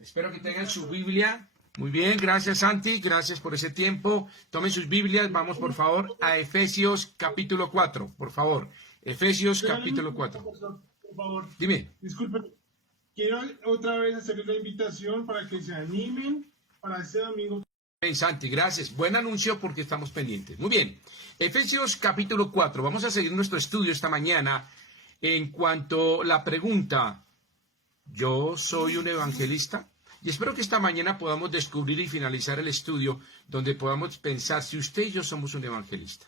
Espero que tengan su Biblia. Muy bien, gracias Santi, gracias por ese tiempo. Tomen sus Biblias, vamos por favor a Efesios capítulo 4, por favor. Efesios capítulo 4. Por favor, Dime. disculpen, quiero otra vez hacerles la invitación para que se animen para este domingo. Bien, Santi, gracias. Buen anuncio porque estamos pendientes. Muy bien, Efesios capítulo 4. Vamos a seguir nuestro estudio esta mañana en cuanto a la pregunta, ¿yo soy un evangelista? Y espero que esta mañana podamos descubrir y finalizar el estudio donde podamos pensar si usted y yo somos un evangelista.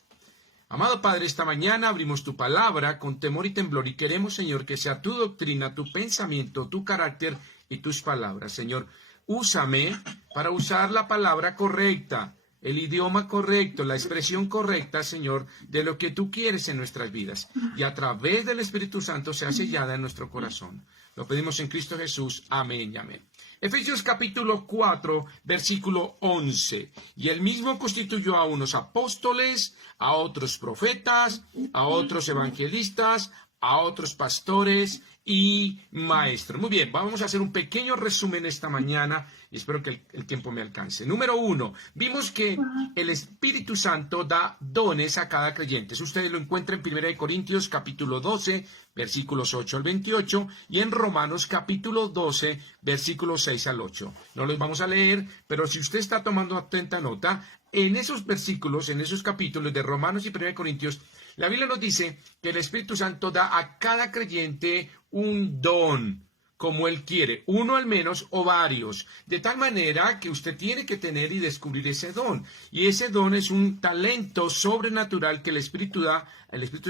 Amado Padre, esta mañana abrimos tu palabra con temor y temblor y queremos, Señor, que sea tu doctrina, tu pensamiento, tu carácter y tus palabras. Señor, úsame para usar la palabra correcta, el idioma correcto, la expresión correcta, Señor, de lo que tú quieres en nuestras vidas. Y a través del Espíritu Santo sea sellada en nuestro corazón. Lo pedimos en Cristo Jesús. Amén y amén. Efesios capítulo 4, versículo 11. Y él mismo constituyó a unos apóstoles, a otros profetas, a otros evangelistas, a otros pastores y maestros. Muy bien, vamos a hacer un pequeño resumen esta mañana y espero que el tiempo me alcance. Número 1, vimos que el Espíritu Santo da dones a cada creyente. Eso ustedes lo encuentran en 1 Corintios capítulo 12, versículos 8 al 28 y en Romanos capítulo 12, versículos 6 al 8. No los vamos a leer, pero si usted está tomando atenta nota, en esos versículos, en esos capítulos de Romanos y 1 Corintios, la Biblia nos dice que el Espíritu Santo da a cada creyente un don, como Él quiere, uno al menos o varios, de tal manera que usted tiene que tener y descubrir ese don. Y ese don es un talento sobrenatural que el Espíritu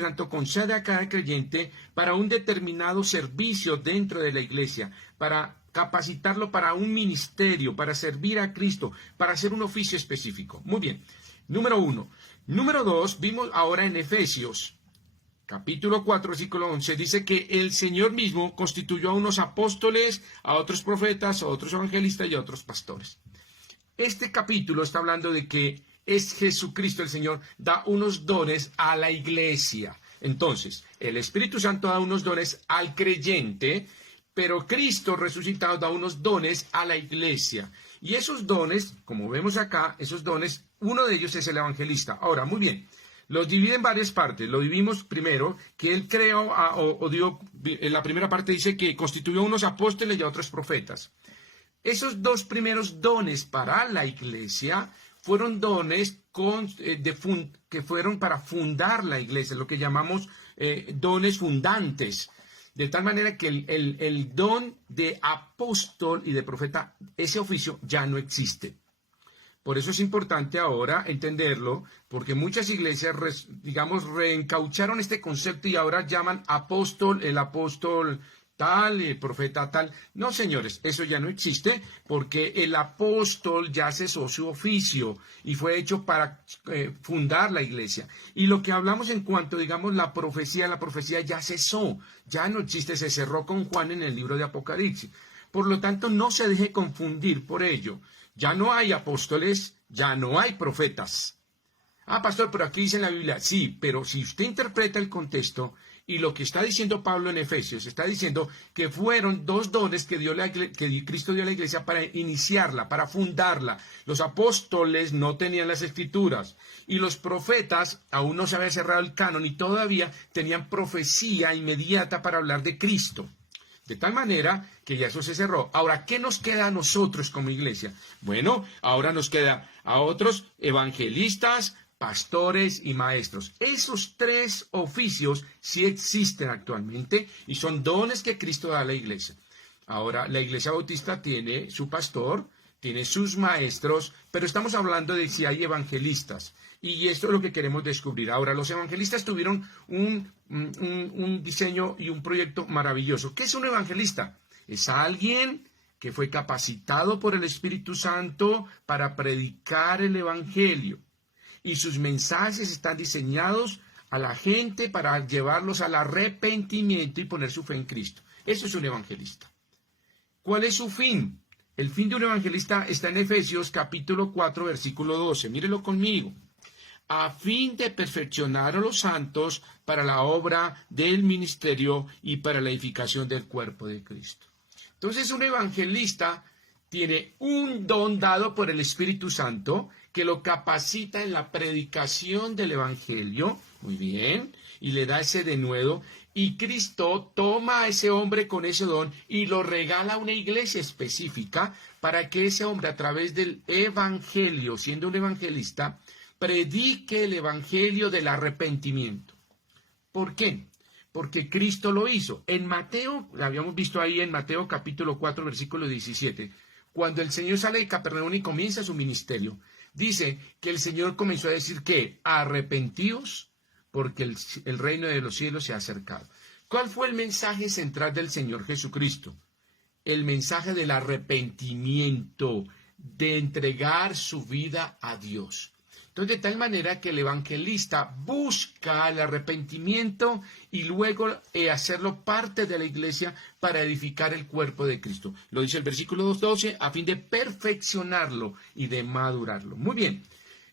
Santo concede a cada creyente para un determinado servicio dentro de la iglesia, para capacitarlo para un ministerio, para servir a Cristo, para hacer un oficio específico. Muy bien, número 1. Número 2, vimos ahora en Efesios, capítulo 4, versículo 11, dice que el Señor mismo constituyó a unos apóstoles, a otros profetas, a otros evangelistas y a otros pastores. Este capítulo está hablando de que es Jesucristo el Señor, da unos dones a la iglesia. Entonces, el Espíritu Santo da unos dones al creyente, pero Cristo resucitado da unos dones a la iglesia. Y esos dones, como vemos acá, esos dones, uno de ellos es el evangelista. Ahora, muy bien, los divide en varias partes. Lo dividimos primero, que él creó, en la primera parte dice que constituyó unos apóstoles y a otros profetas. Esos dos primeros dones para la iglesia fueron dones que fueron para fundar la iglesia, lo que llamamos dones fundantes. De tal manera que el don de apóstol y de profeta, ese oficio ya no existe. Por eso es importante ahora entenderlo, porque muchas iglesias, reencaucharon este concepto y ahora llaman apóstol, el apóstol tal, el profeta tal. No, señores, eso ya no existe, porque el apóstol ya cesó su oficio y fue hecho para fundar la iglesia. Y lo que hablamos en cuanto, la profecía ya cesó, ya no existe, se cerró con Juan en el libro de Apocalipsis. Por lo tanto, no se deje confundir por ello. Ya no hay apóstoles, ya no hay profetas. Ah, pastor, pero aquí dice en la Biblia, sí, pero si usted interpreta el contexto y lo que está diciendo Pablo en Efesios, está diciendo que fueron dos dones que Cristo dio a la iglesia para iniciarla, para fundarla. Los apóstoles no tenían las escrituras y los profetas aún no se había cerrado el canon y todavía tenían profecía inmediata para hablar de Cristo. De tal manera que ya eso se cerró. Ahora, ¿qué nos queda a nosotros como iglesia? Bueno, ahora nos queda a otros evangelistas, pastores y maestros. Esos tres oficios sí existen actualmente y son dones que Cristo da a la iglesia. Ahora, la iglesia bautista tiene su pastor, tiene sus maestros, pero estamos hablando de si hay evangelistas. Y esto es lo que queremos descubrir. Ahora, los evangelistas tuvieron un diseño y un proyecto maravilloso. ¿Qué es un evangelista? Es alguien que fue capacitado por el Espíritu Santo para predicar el evangelio. Y sus mensajes están diseñados a la gente para llevarlos al arrepentimiento y poner su fe en Cristo. Eso es un evangelista. ¿Cuál es su fin? El fin de un evangelista está en Efesios capítulo 4, versículo 12. Mírelo conmigo. A fin de perfeccionar a los santos para la obra del ministerio y para la edificación del cuerpo de Cristo. Entonces, un evangelista tiene un don dado por el Espíritu Santo que lo capacita en la predicación del Evangelio, muy bien, y le da ese denuedo, y Cristo toma a ese hombre con ese don y lo regala a una iglesia específica para que ese hombre a través del Evangelio, siendo un evangelista, predique el Evangelio del arrepentimiento. ¿Por qué? Porque Cristo lo hizo. En Mateo, lo habíamos visto ahí en Mateo capítulo 4, versículo 17, cuando el Señor sale de Capernaum y comienza su ministerio, dice que el Señor comenzó a decir que arrepentíos porque el reino de los cielos se ha acercado. ¿Cuál fue el mensaje central del Señor Jesucristo? El mensaje del arrepentimiento, de entregar su vida a Dios. Entonces, de tal manera que el evangelista busca el arrepentimiento y luego hacerlo parte de la iglesia para edificar el cuerpo de Cristo. Lo dice el versículo 2:12, a fin de perfeccionarlo y de madurarlo. Muy bien.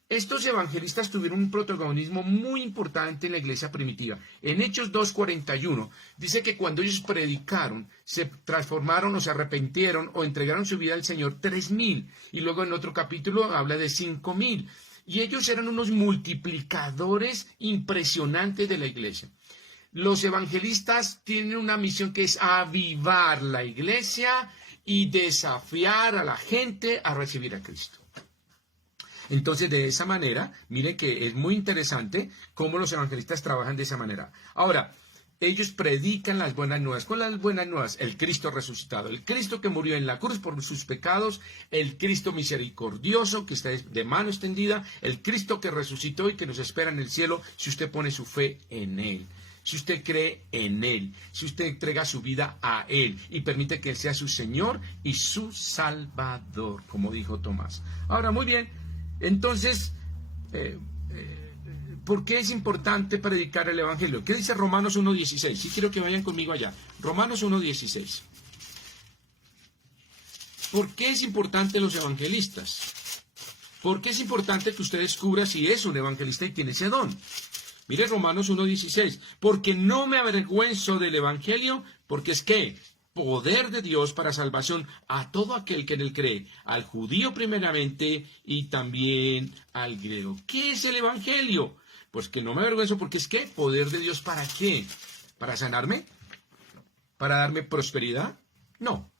Estos evangelistas tuvieron un protagonismo muy importante en la iglesia primitiva. En Hechos 2:41 dice que cuando ellos predicaron, se transformaron o se arrepintieron o entregaron su vida al Señor 3,000. Y luego en otro capítulo habla de 5,000. Y ellos eran unos multiplicadores impresionantes de la iglesia. Los evangelistas tienen una misión que es avivar la iglesia y desafiar a la gente a recibir a Cristo. Entonces, de esa manera, miren que es muy interesante cómo los evangelistas trabajan de esa manera. Ahora, ellos predican las buenas nuevas. ¿Cuáles las buenas nuevas? El Cristo resucitado, el Cristo que murió en la cruz por sus pecados, el Cristo misericordioso que está de mano extendida, el Cristo que resucitó y que nos espera en el cielo si usted pone su fe en Él. Si usted cree en Él, si usted entrega su vida a Él y permite que Él sea su Señor y su Salvador, como dijo Tomás. Ahora, muy bien, entonces, ¿por qué es importante predicar el Evangelio? ¿Qué dice Romanos 1:16? Sí quiero que vayan conmigo allá. Romanos 1:16. ¿Por qué es importante los evangelistas? ¿Por qué es importante que usted descubra si es un evangelista y tiene ese don? Mire Romanos 1:16. Porque no me avergüenzo del Evangelio, porque es que poder de Dios para salvación a todo aquel que en él cree, al judío primeramente y también al griego. ¿Qué es el Evangelio? Pues que no me avergüenzo porque es que poder de Dios ¿para qué? ¿Para sanarme? ¿Para darme prosperidad? No.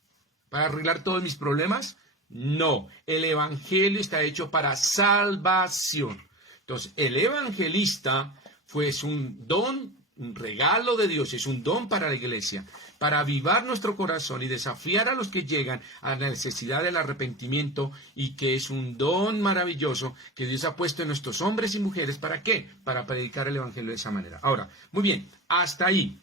¿Para arreglar todos mis problemas? No. El Evangelio está hecho para salvación. Entonces, el evangelista es un don, un regalo de Dios, es un don para la iglesia, para avivar nuestro corazón y desafiar a los que llegan a la necesidad del arrepentimiento, y que es un don maravilloso que Dios ha puesto en nuestros hombres y mujeres. ¿Para qué? Para predicar el evangelio de esa manera. Ahora, muy bien, hasta ahí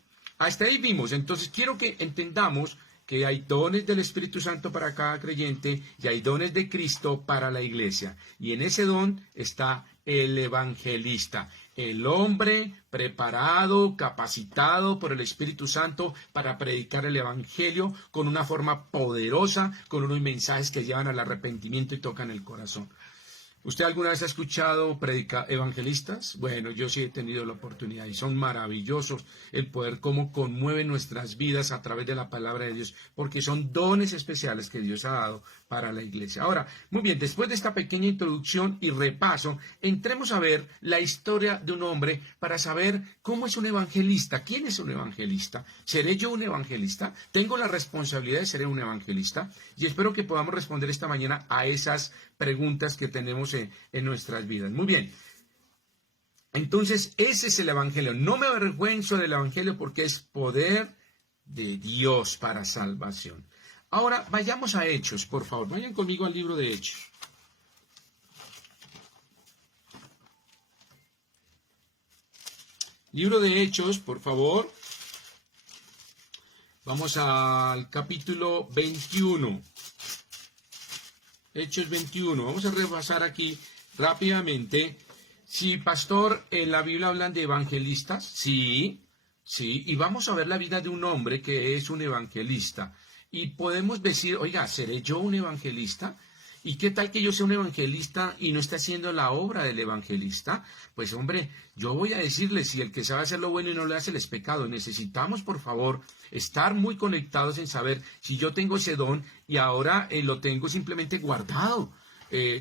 vimos. Entonces quiero que entendamos que hay dones del Espíritu Santo para cada creyente y hay dones de Cristo para la iglesia. Y en ese don está el evangelista, el hombre preparado, capacitado por el Espíritu Santo para predicar el Evangelio con una forma poderosa, con unos mensajes que llevan al arrepentimiento y tocan el corazón. ¿Usted alguna vez ha escuchado evangelistas? Bueno, yo sí he tenido la oportunidad y son maravillosos el poder cómo conmueven nuestras vidas a través de la palabra de Dios, porque son dones especiales que Dios ha dado para la iglesia. Ahora, muy bien, después de esta pequeña introducción y repaso, entremos a ver la historia de un hombre para saber cómo es un evangelista. ¿Quién es un evangelista? ¿Seré yo un evangelista? ¿Tengo la responsabilidad de ser un evangelista? Y espero que podamos responder esta mañana a esas preguntas que tenemos en nuestras vidas. Muy bien. Entonces, ese es el Evangelio. No me avergüenzo del Evangelio porque es poder de Dios para salvación. Ahora, vayamos a Hechos, por favor. Vayan conmigo al libro de Hechos. Libro de Hechos, por favor. Vamos al capítulo 21. Hechos 21. Vamos a repasar aquí rápidamente. Sí, pastor, en la Biblia hablan de evangelistas. Sí, y vamos a ver la vida de un hombre que es un evangelista. Y podemos decir, oiga, ¿seré yo un evangelista? ¿Y qué tal que yo sea un evangelista y no esté haciendo la obra del evangelista? Pues hombre, yo voy a decirle, si el que sabe hacer lo bueno y no lo hace, es pecado. Necesitamos, por favor, estar muy conectados en saber si yo tengo ese don y ahora lo tengo simplemente guardado.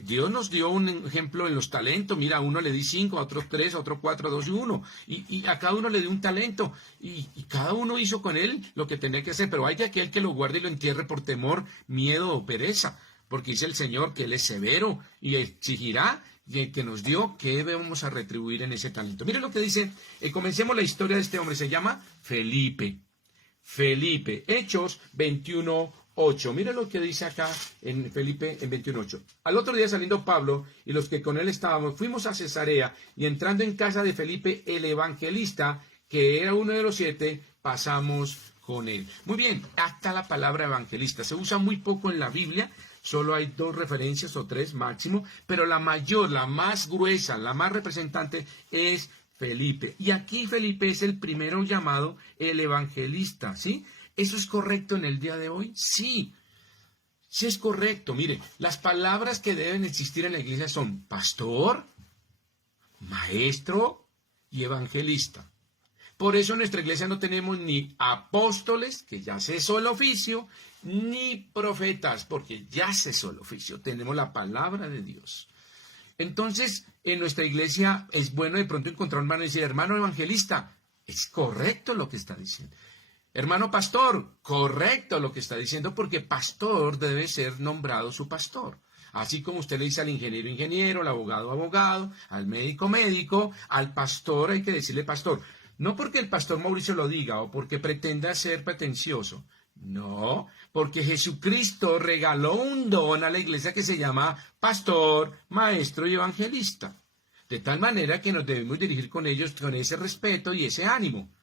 Dios nos dio un ejemplo en los talentos. Mira, a uno le di 5, a otros 3, a otro 4, a 2 y 1. Y a cada uno le dio un talento. Y cada uno hizo con él lo que tenía que hacer. Pero hay de aquel que lo guarde y lo entierre por temor, miedo o pereza. Porque dice el Señor que Él es severo y exigirá que nos dio que debemos a retribuir en ese talento. Miren lo que dice. Comencemos la historia de este hombre. Se llama Felipe. Felipe. Hechos 21:8. Mire lo que dice acá en Felipe en 21:8. Al otro día saliendo Pablo y los que con él estábamos, fuimos a Cesarea y entrando en casa de Felipe el evangelista, que era uno de los 7, pasamos con él. Muy bien, hasta la palabra evangelista. Se usa muy poco en la Biblia, solo hay 2 referencias o 3 máximo, pero la mayor, la más gruesa, la más representante es Felipe. Y aquí Felipe es el primero llamado el evangelista, ¿sí? ¿Eso es correcto en el día de hoy? Sí, sí es correcto. Mire, las palabras que deben existir en la iglesia son pastor, maestro y evangelista. Por eso en nuestra iglesia no tenemos ni apóstoles, que ya cesó el oficio, ni profetas, porque ya cesó el oficio. Tenemos la palabra de Dios. Entonces, en nuestra iglesia es bueno de pronto encontrar un hermano y decir, hermano evangelista, es correcto lo que está diciendo. Hermano pastor, correcto lo que está diciendo, porque pastor debe ser nombrado su pastor. Así como usted le dice al ingeniero, ingeniero, al abogado, abogado, al médico, médico, al pastor hay que decirle pastor. No porque el pastor Mauricio lo diga o porque pretenda ser pretencioso. No, porque Jesucristo regaló un don a la iglesia que se llama pastor, maestro y evangelista. De tal manera que nos debemos dirigir con ellos con ese respeto y ese ánimo.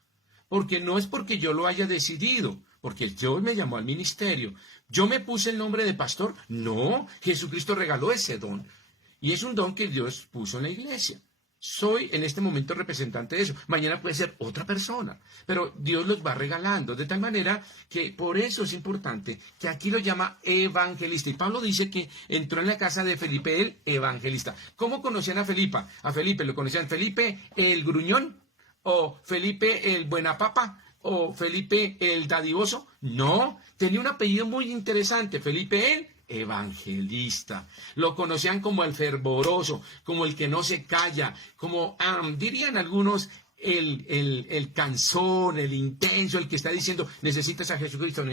Porque no es porque yo lo haya decidido, porque Dios me llamó al ministerio. ¿Yo me puse el nombre de pastor? No, Jesucristo regaló ese don. Y es un don que Dios puso en la iglesia. Soy en este momento representante de eso. Mañana puede ser otra persona, pero Dios los va regalando. De tal manera que por eso es importante que aquí lo llama evangelista. Y Pablo dice que entró en la casa de Felipe el evangelista. ¿Cómo conocían a Felipe? A Felipe lo conocían Felipe el gruñón, o Felipe el buena papa, o Felipe el dadivoso. No, tenía un apellido muy interesante, Felipe el evangelista. Lo conocían como el fervoroso, como el que no se calla, como dirían algunos el cansón, el intenso, el que está diciendo necesitas a Jesucristo,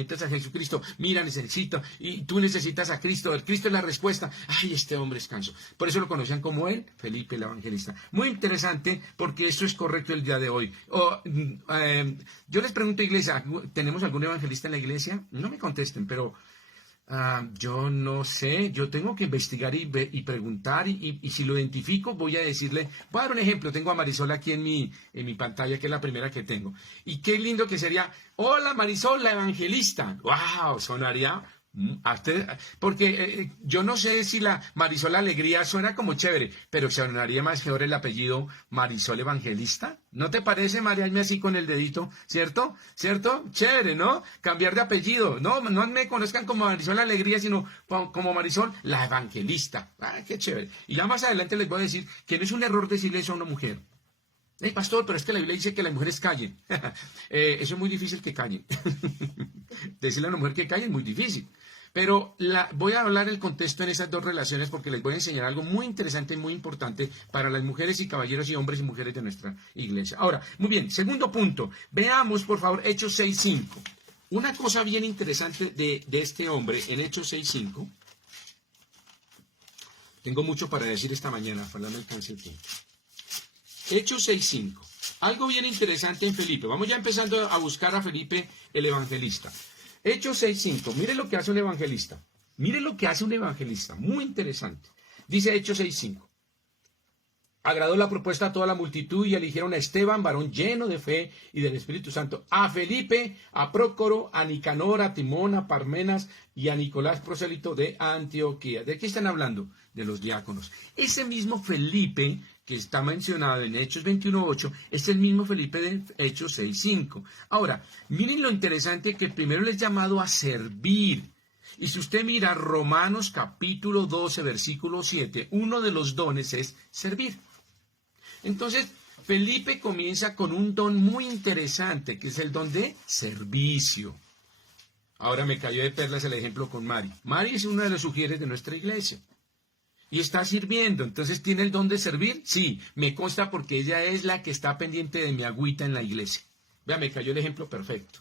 mira, necesito, y tú necesitas a Cristo, el Cristo es la respuesta. Ay, este hombre es canso. Por eso lo conocían como él, Felipe el evangelista. Muy interesante, porque eso es correcto el día de hoy. Yo les pregunto, iglesia, ¿tenemos algún evangelista en la iglesia? No me contesten, pero yo no sé, yo tengo que investigar y preguntar y si lo identifico voy a decirle, voy a dar un ejemplo, tengo a Marisol aquí en mi pantalla, que es la primera que tengo, y qué lindo que sería, hola Marisol, la evangelista, wow, sonaría, porque yo no sé si la Marisol Alegría suena como chévere, pero sonaría más mejor el apellido Marisol Evangelista. ¿No te parece, María? Hazme así con el dedito, ¿cierto? ¿Cierto? Chévere, ¿no? Cambiar de apellido. No me conozcan como Marisol Alegría, sino como Marisol la Evangelista. Qué chévere. Y ya más adelante les voy a decir que no es un error decirle eso a una mujer. Pastor, pero es que la Biblia dice que las mujeres callen. Eso es muy difícil que callen. Decirle a una mujer que calle es muy difícil. Pero voy a hablar el contexto en esas 2 relaciones porque les voy a enseñar algo muy interesante y muy importante para las mujeres y caballeros y hombres y mujeres de nuestra iglesia. Ahora, muy bien, segundo punto. Veamos, por favor, Hechos 6:5. Una cosa bien interesante de este hombre en Hechos 6:5. Tengo mucho para decir esta mañana, ojalá me alcance el tiempo. Hechos 6:5. Algo bien interesante en Felipe. Vamos ya empezando a buscar a Felipe el evangelista. Hechos 6:5. Mire lo que hace un evangelista. Mire lo que hace un evangelista. Muy interesante. Dice Hechos 6:5. Agradó la propuesta a toda la multitud y eligieron a Esteban, varón lleno de fe y del Espíritu Santo, a Felipe, a Prócoro, a Nicanor, a Timón, a Parmenas y a Nicolás, prosélito de Antioquía. ¿De qué están hablando? De los diáconos. Ese mismo Felipe que está mencionado en Hechos 21:8 es el mismo Felipe de Hechos 6:5. Ahora, miren lo interesante, que primero les es llamado a servir. Y si usted mira Romanos capítulo 12, versículo 7, uno de los dones es servir. Entonces, Felipe comienza con un don muy interesante, que es el don de servicio. Ahora me cayó de perlas el ejemplo con Mari. Mari es una de las sugieres de nuestra iglesia. Y está sirviendo. Entonces, ¿tiene el don de servir? Sí, me consta porque ella es la que está pendiente de mi agüita en la iglesia. Vea, me cayó el ejemplo perfecto.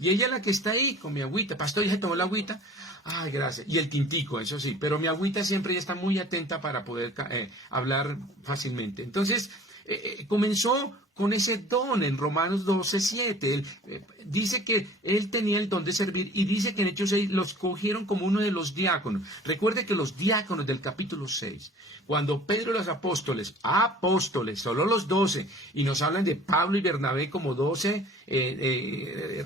Y ella es la que está ahí con mi agüita. Pastor, ¿ya se tomó la agüita? Ay, gracias. Y el tintico, eso sí. Pero mi agüita siempre ya está muy atenta para poder hablar fácilmente. Entonces, comenzó con ese don en Romanos 12:7. Él dice que él tenía el don de servir y dice que en Hechos 6 los cogieron como uno de los diáconos. Recuerde que los diáconos del capítulo 6, cuando Pedro y los apóstoles, solo los 12, y nos hablan de Pablo y Bernabé como 12,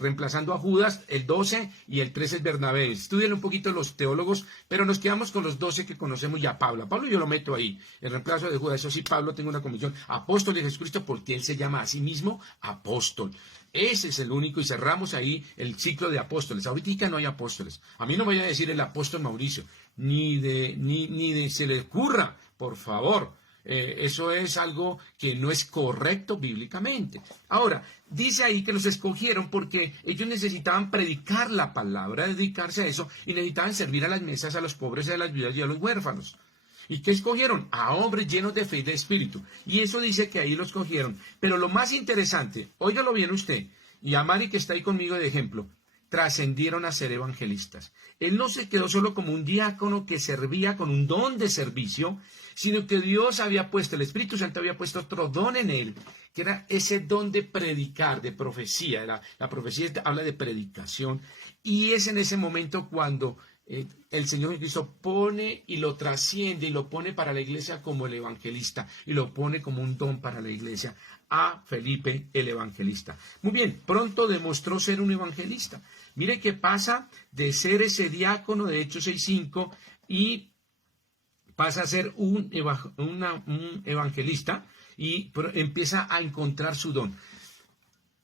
reemplazando a Judas, el 12 y el 13 es Bernabé. Estudien un poquito los teólogos, pero nos quedamos con los 12 que conocemos ya. Pablo yo lo meto ahí, el reemplazo de Judas. Eso sí, Pablo, tengo una comisión, apóstol de Jesucristo, porque él se llama a sí mismo apóstol. Ese es el único, y cerramos ahí el ciclo de apóstoles. Ahorita no hay apóstoles. A mí no me vaya a decir el apóstol Mauricio, ni de se le ocurra, por favor. Eso es algo que no es correcto bíblicamente. Ahora, dice ahí que los escogieron porque ellos necesitaban predicar la palabra, dedicarse a eso, y necesitaban servir a las mesas a los pobres, a las viudas y a los huérfanos. ¿Y qué escogieron? A hombres llenos de fe y de espíritu. Y eso dice que ahí los escogieron. Pero lo más interesante, óigalo bien usted, y a Mari que está ahí conmigo de ejemplo, trascendieron a ser evangelistas. Él no se quedó solo como un diácono que servía con un don de servicio, sino que Dios había puesto, el Espíritu Santo había puesto otro don en él, que era ese don de predicar, de profecía. La profecía habla de predicación, y es en ese momento cuando el Señor Jesucristo pone y lo trasciende y lo pone para la iglesia como el evangelista, y lo pone como un don para la iglesia a Felipe el evangelista. Muy bien, pronto demostró ser un evangelista. Mire que pasa de ser ese diácono de Hechos 6:5 y pasa a ser un evangelista, y empieza a encontrar su don.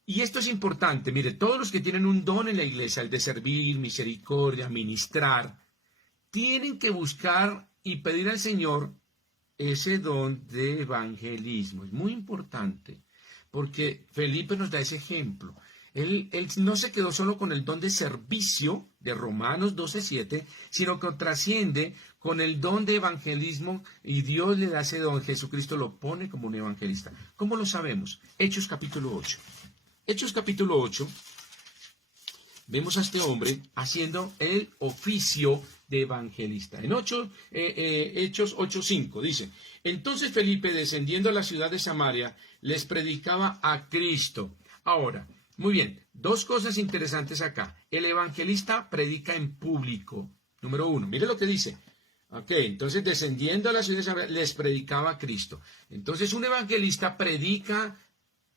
Y esto es importante, mire, todos los que tienen un don en la iglesia, el de servir, misericordia, ministrar, tienen que buscar y pedir al Señor ese don de evangelismo. Es muy importante, porque Felipe nos da ese ejemplo. Él no se quedó solo con el don de servicio de Romanos 12:7, sino que trasciende con el don de evangelismo, y Dios le da ese don. Jesucristo lo pone como un evangelista. ¿Cómo lo sabemos? Hechos capítulo 8. Hechos capítulo 8, vemos a este hombre haciendo el oficio de evangelista. En Hechos 8:5 dice: entonces Felipe, descendiendo a la ciudad de Samaria, les predicaba a Cristo. Ahora, muy bien, dos cosas interesantes acá. El evangelista predica en público. Número uno, mire lo que dice. Ok, entonces descendiendo a la ciudad de Samaria, les predicaba a Cristo. Entonces un evangelista predica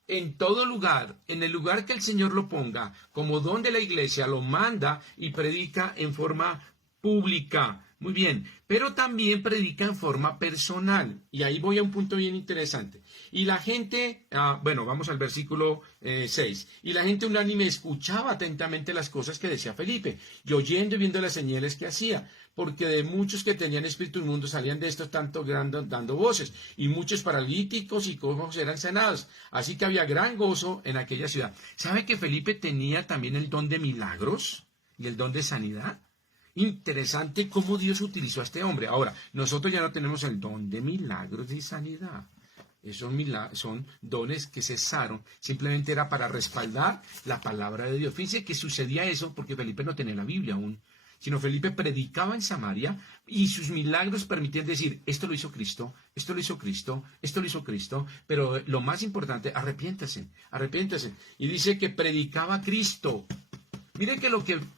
en todo lugar, en el lugar que el Señor lo ponga, como don de la iglesia, lo manda y predica en forma pública. Muy bien, pero también predica en forma personal. Y ahí voy a un punto bien interesante. Y la gente, vamos al versículo 6. Y la gente unánime escuchaba atentamente las cosas que decía Felipe, y oyendo y viendo las señales que hacía, porque de muchos que tenían espíritu inmundo salían de estos tanto dando voces, y muchos paralíticos y cojos eran sanados. Así que había gran gozo en aquella ciudad. ¿Sabe que Felipe tenía también el don de milagros y el don de sanidad? Interesante cómo Dios utilizó a este hombre. Ahora, nosotros ya no tenemos el don de milagros y sanidad. Esos son dones que cesaron. Simplemente era para respaldar la palabra de Dios. Fíjense que sucedía eso porque Felipe no tenía la Biblia aún, sino Felipe predicaba en Samaria, y sus milagros permitían decir: esto lo hizo Cristo, esto lo hizo Cristo, esto lo hizo Cristo. Pero lo más importante, arrepiéntase. Y dice que predicaba a Cristo. Miren que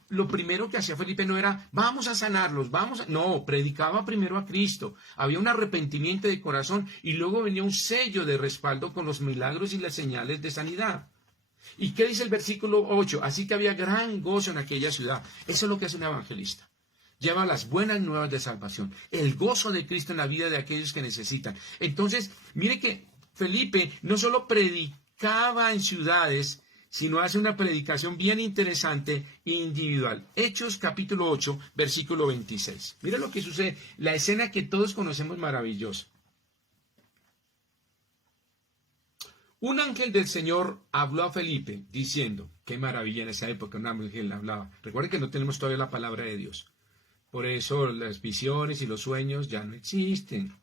lo primero que hacía Felipe no era: vamos a sanarlos, no, predicaba primero a Cristo. Había un arrepentimiento de corazón, y luego venía un sello de respaldo con los milagros y las señales de sanidad. ¿Y qué dice el versículo 8? Así que había gran gozo en aquella ciudad. Eso es lo que hace un evangelista. Lleva las buenas nuevas de salvación, el gozo de Cristo en la vida de aquellos que necesitan. Entonces, mire que Felipe no solo predicaba en ciudades, sino hace una predicación bien interesante e individual. Hechos capítulo 8, versículo 26. Mira lo que sucede, la escena que todos conocemos maravillosa. Un ángel del Señor habló a Felipe diciendo, qué maravilla en esa época un ángel hablaba. Recuerden que no tenemos todavía la palabra de Dios. Por eso las visiones y los sueños ya no existen.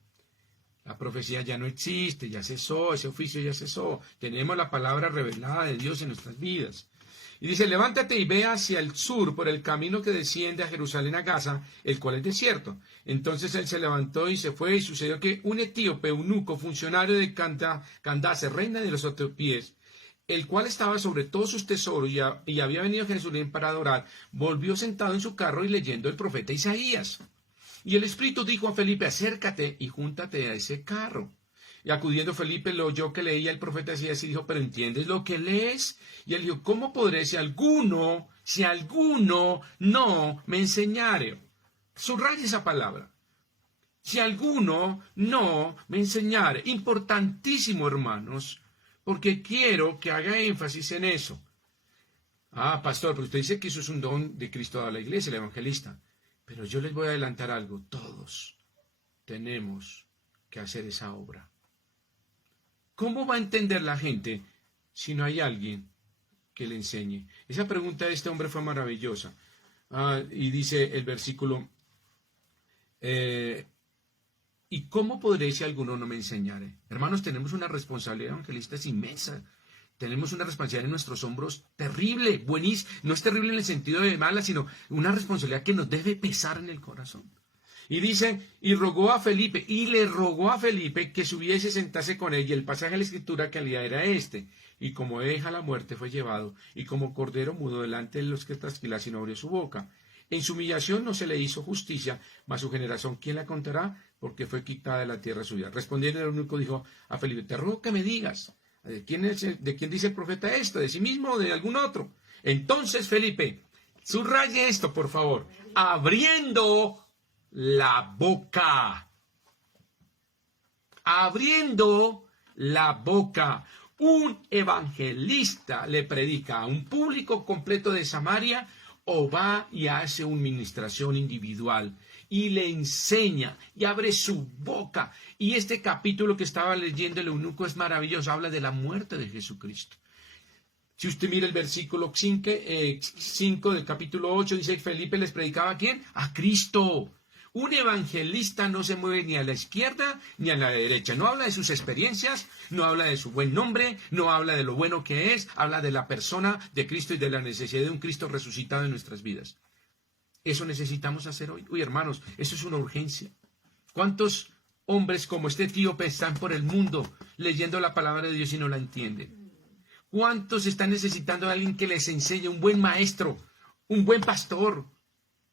La profecía ya no existe, ya cesó, ese oficio ya cesó. Tenemos la palabra revelada de Dios en nuestras vidas. Y dice, levántate y ve hacia el sur por el camino que desciende a Jerusalén a Gaza, el cual es desierto. Entonces él se levantó y se fue, y sucedió que un etíope, eunuco, funcionario de Candace, reina de los etiopíes, el cual estaba sobre todos sus tesoros y había venido a Jerusalén para adorar, volvió sentado en su carro y leyendo el profeta Isaías. Y el Espíritu dijo a Felipe, acércate y júntate a ese carro. Y acudiendo Felipe lo oyó que leía el profeta Isaías y dijo, ¿pero entiendes lo que lees? Y él dijo, ¿cómo podré si alguno no me enseñare? Subraya esa palabra. Si alguno no me enseñare. Importantísimo, hermanos, porque quiero que haga énfasis en eso. Ah, pastor, pero usted dice que eso es un don de Cristo a la iglesia, el evangelista. Pero yo les voy a adelantar algo. Todos tenemos que hacer esa obra. ¿Cómo va a entender la gente si no hay alguien que le enseñe? Esa pregunta de este hombre fue maravillosa. Y dice el versículo, ¿y cómo podré si alguno no me enseñare? Hermanos, tenemos una responsabilidad evangelista inmensa. Tenemos una responsabilidad en nuestros hombros terrible, buenísima. No es terrible en el sentido de mala, sino una responsabilidad que nos debe pesar en el corazón. Y dice, y le rogó a Felipe que subiese y sentase con él. Y el pasaje de la Escritura que leía era este. Y como oveja a la muerte fue llevado, y como cordero mudo delante de los que trasquilasen abrió su boca. En su humillación no se le hizo justicia, mas su generación, ¿quién la contará? Porque fue quitada de la tierra suya. Respondiendo el eunuco dijo a Felipe, te ruego que me digas, ¿de quién dice el profeta esto? ¿De sí mismo o de algún otro? Entonces Felipe, subraye esto, por favor, abriendo la boca. Abriendo la boca. Un evangelista le predica a un público completo de Samaria o va y hace una ministración individual y le enseña y abre su boca. Y este capítulo que estaba leyendo el eunuco es maravilloso, habla de la muerte de Jesucristo. Si usted mira el versículo 5 del capítulo 8, dice que Felipe les predicaba ¿a quién? A Cristo. Un evangelista no se mueve ni a la izquierda ni a la derecha. No habla de sus experiencias, no habla de su buen nombre, no habla de lo bueno que es, habla de la persona de Cristo y de la necesidad de un Cristo resucitado en nuestras vidas. Eso necesitamos hacer hoy. Uy, hermanos, eso es una urgencia. ¿Cuántos hombres como este etíope están por el mundo leyendo la palabra de Dios y no la entienden? ¿Cuántos están necesitando a alguien que les enseñe, un buen maestro, un buen pastor,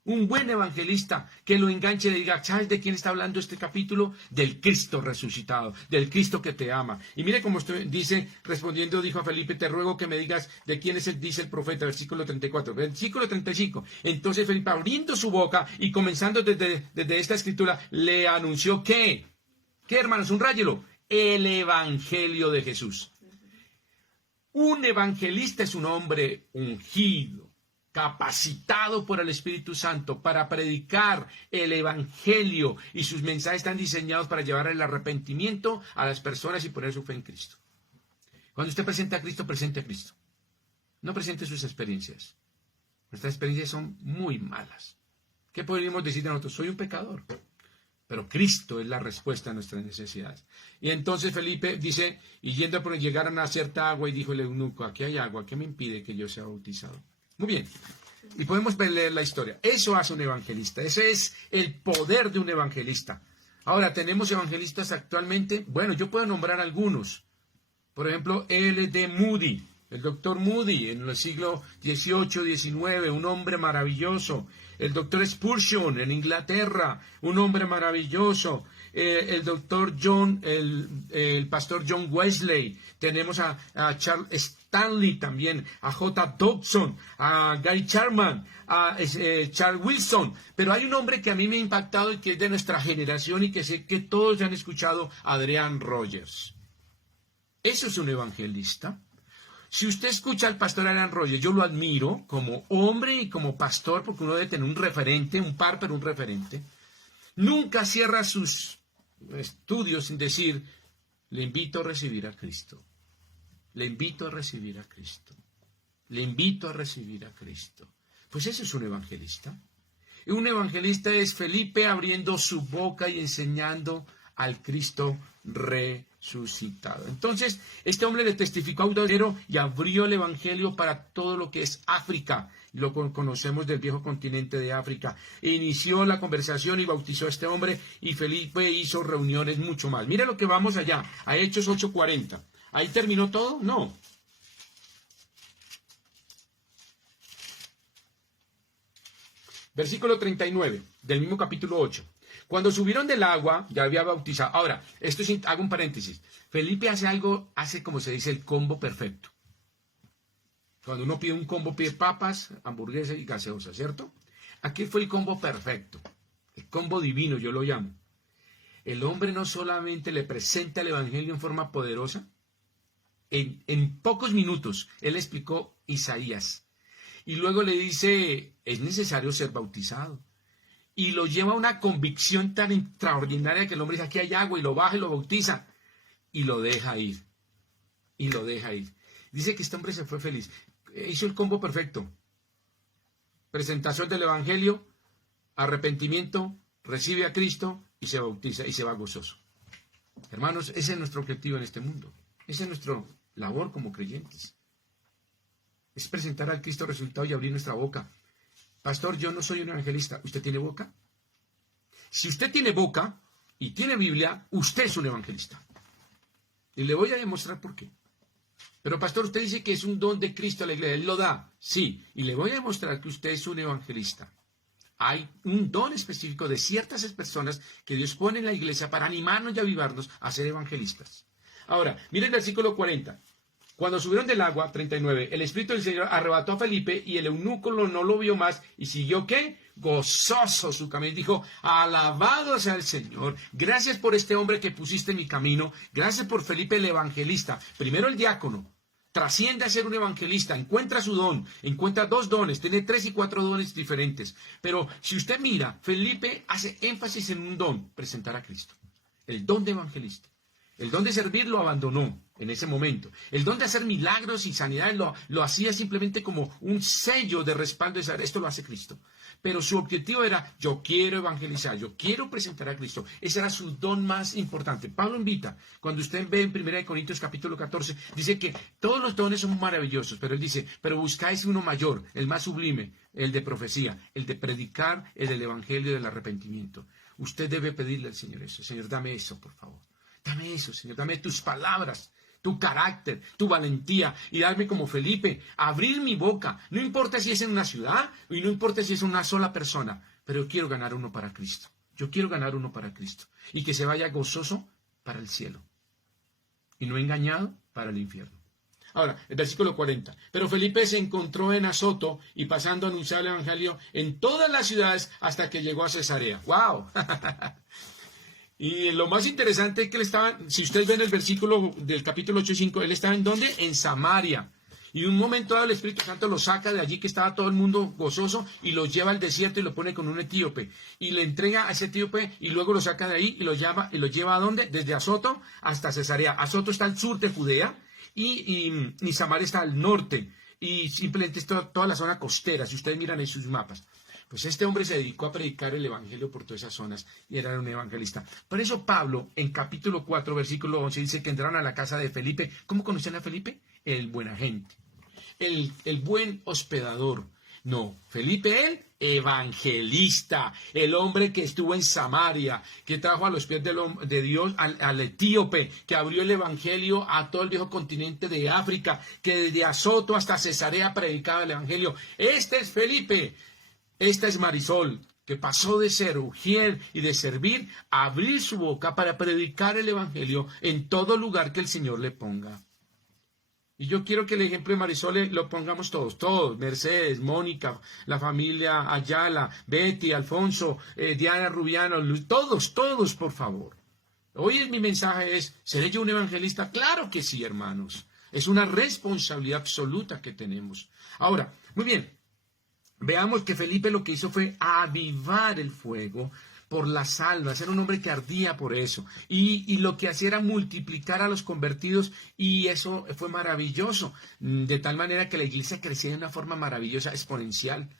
un buen evangelista, que lo enganche y le diga, ¿sabes de quién está hablando este capítulo? Del Cristo resucitado, del Cristo que te ama. Y mire cómo dice, respondiendo, dijo a Felipe, te ruego que me digas de quién es dice el profeta, versículo 34. Versículo 35. Entonces Felipe, abriendo su boca y comenzando desde esta escritura, le anunció ¿qué, hermanos? Un rayelo, el evangelio de Jesús. Un evangelista es un hombre ungido, capacitado por el Espíritu Santo para predicar el Evangelio, y sus mensajes están diseñados para llevar el arrepentimiento a las personas y poner su fe en Cristo. Cuando usted presenta a Cristo, presente a Cristo. No presente sus experiencias. Nuestras experiencias son muy malas. ¿Qué podríamos decir de nosotros? Soy un pecador. Pero Cristo es la respuesta a nuestras necesidades. Y entonces Felipe dice, y yendo por llegaron a cierta agua, y dijo el eunuco, aquí hay agua, ¿qué me impide que yo sea bautizado? Muy bien, y podemos leer la historia. Eso hace un evangelista, ese es el poder de un evangelista. Ahora, ¿tenemos evangelistas actualmente? Bueno, yo puedo nombrar algunos. Por ejemplo, L.D. Moody, el doctor Moody, en el siglo XVIII, XIX, un hombre maravilloso. El doctor Spurgeon, en Inglaterra, un hombre maravilloso. El doctor John, el pastor John Wesley. Tenemos a Charles Stanley también, a J. Dobson, a Gary Chapman, a Charles Wilson. Pero hay un hombre que a mí me ha impactado y que es de nuestra generación y que sé que todos han escuchado, Adrian Rogers. ¿Eso es un evangelista? si usted escucha al pastor Alan Rogers, yo lo admiro como hombre y como pastor, porque uno debe tener un referente, un par, pero un referente. Nunca cierra sus estudios sin decir, le invito a recibir a Cristo. Le invito a recibir a Cristo. Le invito a recibir a Cristo. Pues ese es un evangelista. Y un evangelista es Felipe abriendo su boca y enseñando al Cristo resucitado. Entonces, este hombre le testificó a Audero y abrió el evangelio para todo lo que es África. Lo conocemos del viejo continente de África. Inició la conversación y bautizó a este hombre, y Felipe hizo reuniones mucho más. Mira lo que vamos allá, a Hechos 8:40. ¿Ahí terminó todo? No. Versículo 39 del mismo capítulo 8. Cuando subieron del agua, ya había bautizado. Ahora, hago un paréntesis. Felipe hace como se dice el combo perfecto. Cuando uno pide un combo, pide papas, hamburguesas y gaseosa, ¿cierto? Aquí fue el combo perfecto. El combo divino, yo lo llamo. El hombre no solamente le presenta el evangelio en forma poderosa, en pocos minutos él explicó Isaías. Y luego le dice, es necesario ser bautizado. Y lo lleva a una convicción tan extraordinaria que el hombre dice, aquí hay agua, y lo baja y lo bautiza. Y lo deja ir. Y lo deja ir. Dice que este hombre se fue feliz. Hizo el combo perfecto. Presentación del evangelio, arrepentimiento, recibe a Cristo y se bautiza y se va gozoso. Hermanos, ese es nuestro objetivo en este mundo. Esa es nuestra labor como creyentes. Es presentar al Cristo resucitado y abrir nuestra boca. Pastor, yo no soy un evangelista. ¿Usted tiene boca? Si usted tiene boca y tiene Biblia, usted es un evangelista. Y le voy a demostrar por qué. Pero pastor, usted dice que es un don de Cristo a la iglesia. Él lo da. Sí. Y le voy a demostrar que usted es un evangelista. Hay un don específico de ciertas personas que Dios pone en la iglesia para animarnos y avivarnos a ser evangelistas. Ahora, miren el versículo 40. Cuando subieron del agua, 39, el Espíritu del Señor arrebató a Felipe y el eunuco no lo vio más y siguió, ¿qué? Gozoso su camino. Dijo, alabado sea el Señor. Gracias por este hombre que pusiste en mi camino. Gracias por Felipe el evangelista. Primero el diácono. Trasciende a ser un evangelista. Encuentra su don. Encuentra 2 dones. Tiene 3 y 4 dones diferentes. Pero si usted mira, Felipe hace énfasis en un don. Presentar a Cristo. El don de evangelista. El don de servir lo abandonó en ese momento. El don de hacer milagros y sanidades lo hacía simplemente como un sello de respaldo de saber, esto lo hace Cristo. Pero su objetivo era, yo quiero evangelizar, yo quiero presentar a Cristo. Ese era su don más importante. Pablo invita, cuando usted ve en 1 Corintios capítulo 14, dice que todos los dones son maravillosos, pero él dice, pero buscáis uno mayor, el más sublime, el de profecía, el de predicar, el del evangelio del arrepentimiento. Usted debe pedirle al Señor eso. Señor, dame eso, por favor. Dame eso, Señor, dame tus palabras, tu carácter, tu valentía, y darme como Felipe, abrir mi boca. No importa si es en una ciudad, y no importa si es una sola persona, pero yo quiero ganar uno para Cristo. Yo quiero ganar uno para Cristo. Y que se vaya gozoso para el cielo. Y no engañado para el infierno. Ahora, el versículo 40. Pero Felipe se encontró en Azoto y pasando a anunciar el evangelio en todas las ciudades hasta que llegó a Cesarea. ¡Wow! Y lo más interesante es que él estaba, si ustedes ven el versículo del capítulo 8:5, él estaba ¿en dónde? En Samaria. Y un momento dado el Espíritu Santo lo saca de allí que estaba todo el mundo gozoso y lo lleva al desierto y lo pone con un etíope. Y le entrega a ese etíope y luego lo saca de ahí y lo lleva ¿a dónde? Desde Azoto hasta Cesarea. Azoto está al sur de Judea y Samaria está al norte. Y simplemente es toda la zona costera, si ustedes miran en sus mapas. Pues este hombre se dedicó a predicar el evangelio por todas esas zonas y era un evangelista. Por eso Pablo, en capítulo 4, versículo 11, dice que entraron a la casa de Felipe. ¿Cómo conocían a Felipe? El buena gente, el buen hospedador. No, Felipe el evangelista, el hombre que estuvo en Samaria, que trajo a los pies de Dios al etíope, que abrió el evangelio a todo el viejo continente de África, que desde Azoto hasta Cesarea predicaba el evangelio. Este es Felipe. Esta es Marisol, que pasó de ser ujier y de servir a abrir su boca para predicar el evangelio en todo lugar que el Señor le ponga. Y yo quiero que el ejemplo de Marisol lo pongamos todos, Mercedes, Mónica, la familia Ayala, Betty, Alfonso, Diana Rubiano, todos, por favor. Hoy mi mensaje es, ¿seré yo un evangelista? Claro que sí, hermanos. Es una responsabilidad absoluta que tenemos. Ahora, muy bien, veamos que Felipe lo que hizo fue avivar el fuego por las almas, era un hombre que ardía por eso, y lo que hacía era multiplicar a los convertidos, y eso fue maravilloso, de tal manera que la iglesia crecía de una forma maravillosa, exponencial,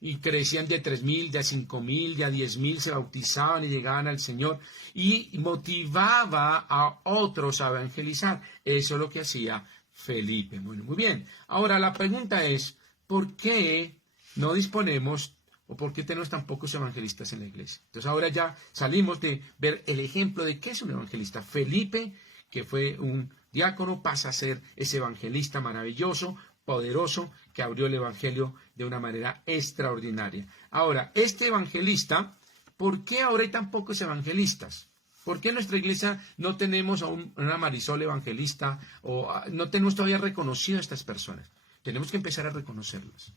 y crecían de 3.000, de a 5.000, de a 10.000, se bautizaban y llegaban al Señor, y motivaba a otros a evangelizar. Eso es lo que hacía Felipe. Bueno, muy bien. Ahora la pregunta es, ¿por qué no disponemos o por qué tenemos tan pocos evangelistas en la iglesia? Entonces ahora ya salimos de ver el ejemplo de qué es un evangelista. Felipe, que fue un diácono, pasa a ser ese evangelista maravilloso, poderoso, que abrió el evangelio de una manera extraordinaria. Ahora, este evangelista, ¿por qué ahora hay tan pocos evangelistas? ¿Por qué en nuestra iglesia no tenemos a una Marisol evangelista o no tenemos todavía reconocido a estas personas? Tenemos que empezar a reconocerlas.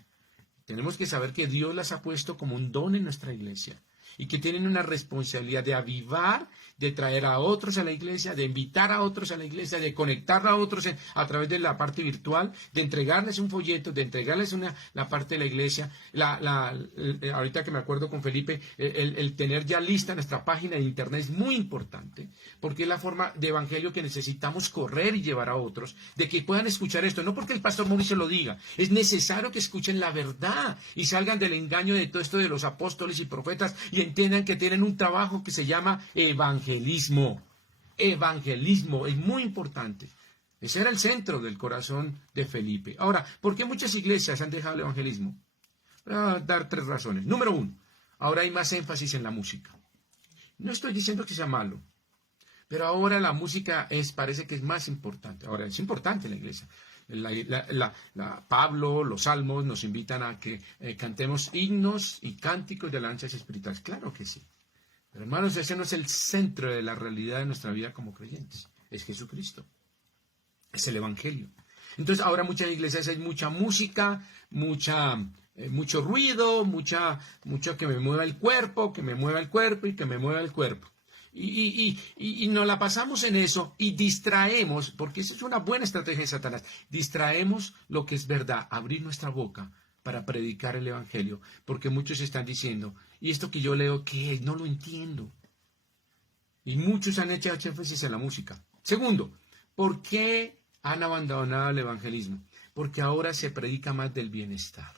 Tenemos que saber que Dios las ha puesto como un don en nuestra iglesia y que tienen una responsabilidad de avivar, de traer a otros a la iglesia, de invitar a otros a la iglesia, de conectar a otros a través de la parte virtual, de entregarles un folleto, de entregarles la parte de la iglesia. Ahorita que me acuerdo con Felipe, el tener ya lista nuestra página de internet es muy importante, porque es la forma de evangelio que necesitamos correr y llevar a otros, de que puedan escuchar esto, no porque el pastor Mauricio lo diga, es necesario que escuchen la verdad y salgan del engaño de todo esto de los apóstoles y profetas y entiendan que tienen un trabajo que se llama evangelismo. Evangelismo es muy importante. Ese era el centro del corazón de Felipe. Ahora, ¿por qué muchas iglesias han dejado el evangelismo? Voy a dar 3 razones. Número 1, ahora hay más énfasis en la música. No estoy diciendo que sea malo, pero ahora la música parece que es más importante. Ahora, es importante en la iglesia. Pablo, los salmos nos invitan a que cantemos himnos y cánticos de alabanzas espirituales. Claro que sí. Pero hermanos, ese no es el centro de la realidad de nuestra vida como creyentes. Es Jesucristo. Es el Evangelio. Entonces ahora muchas iglesias hay mucha música, mucho ruido, mucho que me mueva el cuerpo, que me mueva el cuerpo y que me mueva el cuerpo. Y nos la pasamos en eso y distraemos, porque esa es una buena estrategia de Satanás, distraemos lo que es verdad, abrir nuestra boca para predicar el Evangelio, porque muchos están diciendo, ¿y esto que yo leo qué es? No lo entiendo. Y muchos han hecho énfasis en la música. Segundo, ¿por qué han abandonado el evangelismo? Porque ahora se predica más del bienestar.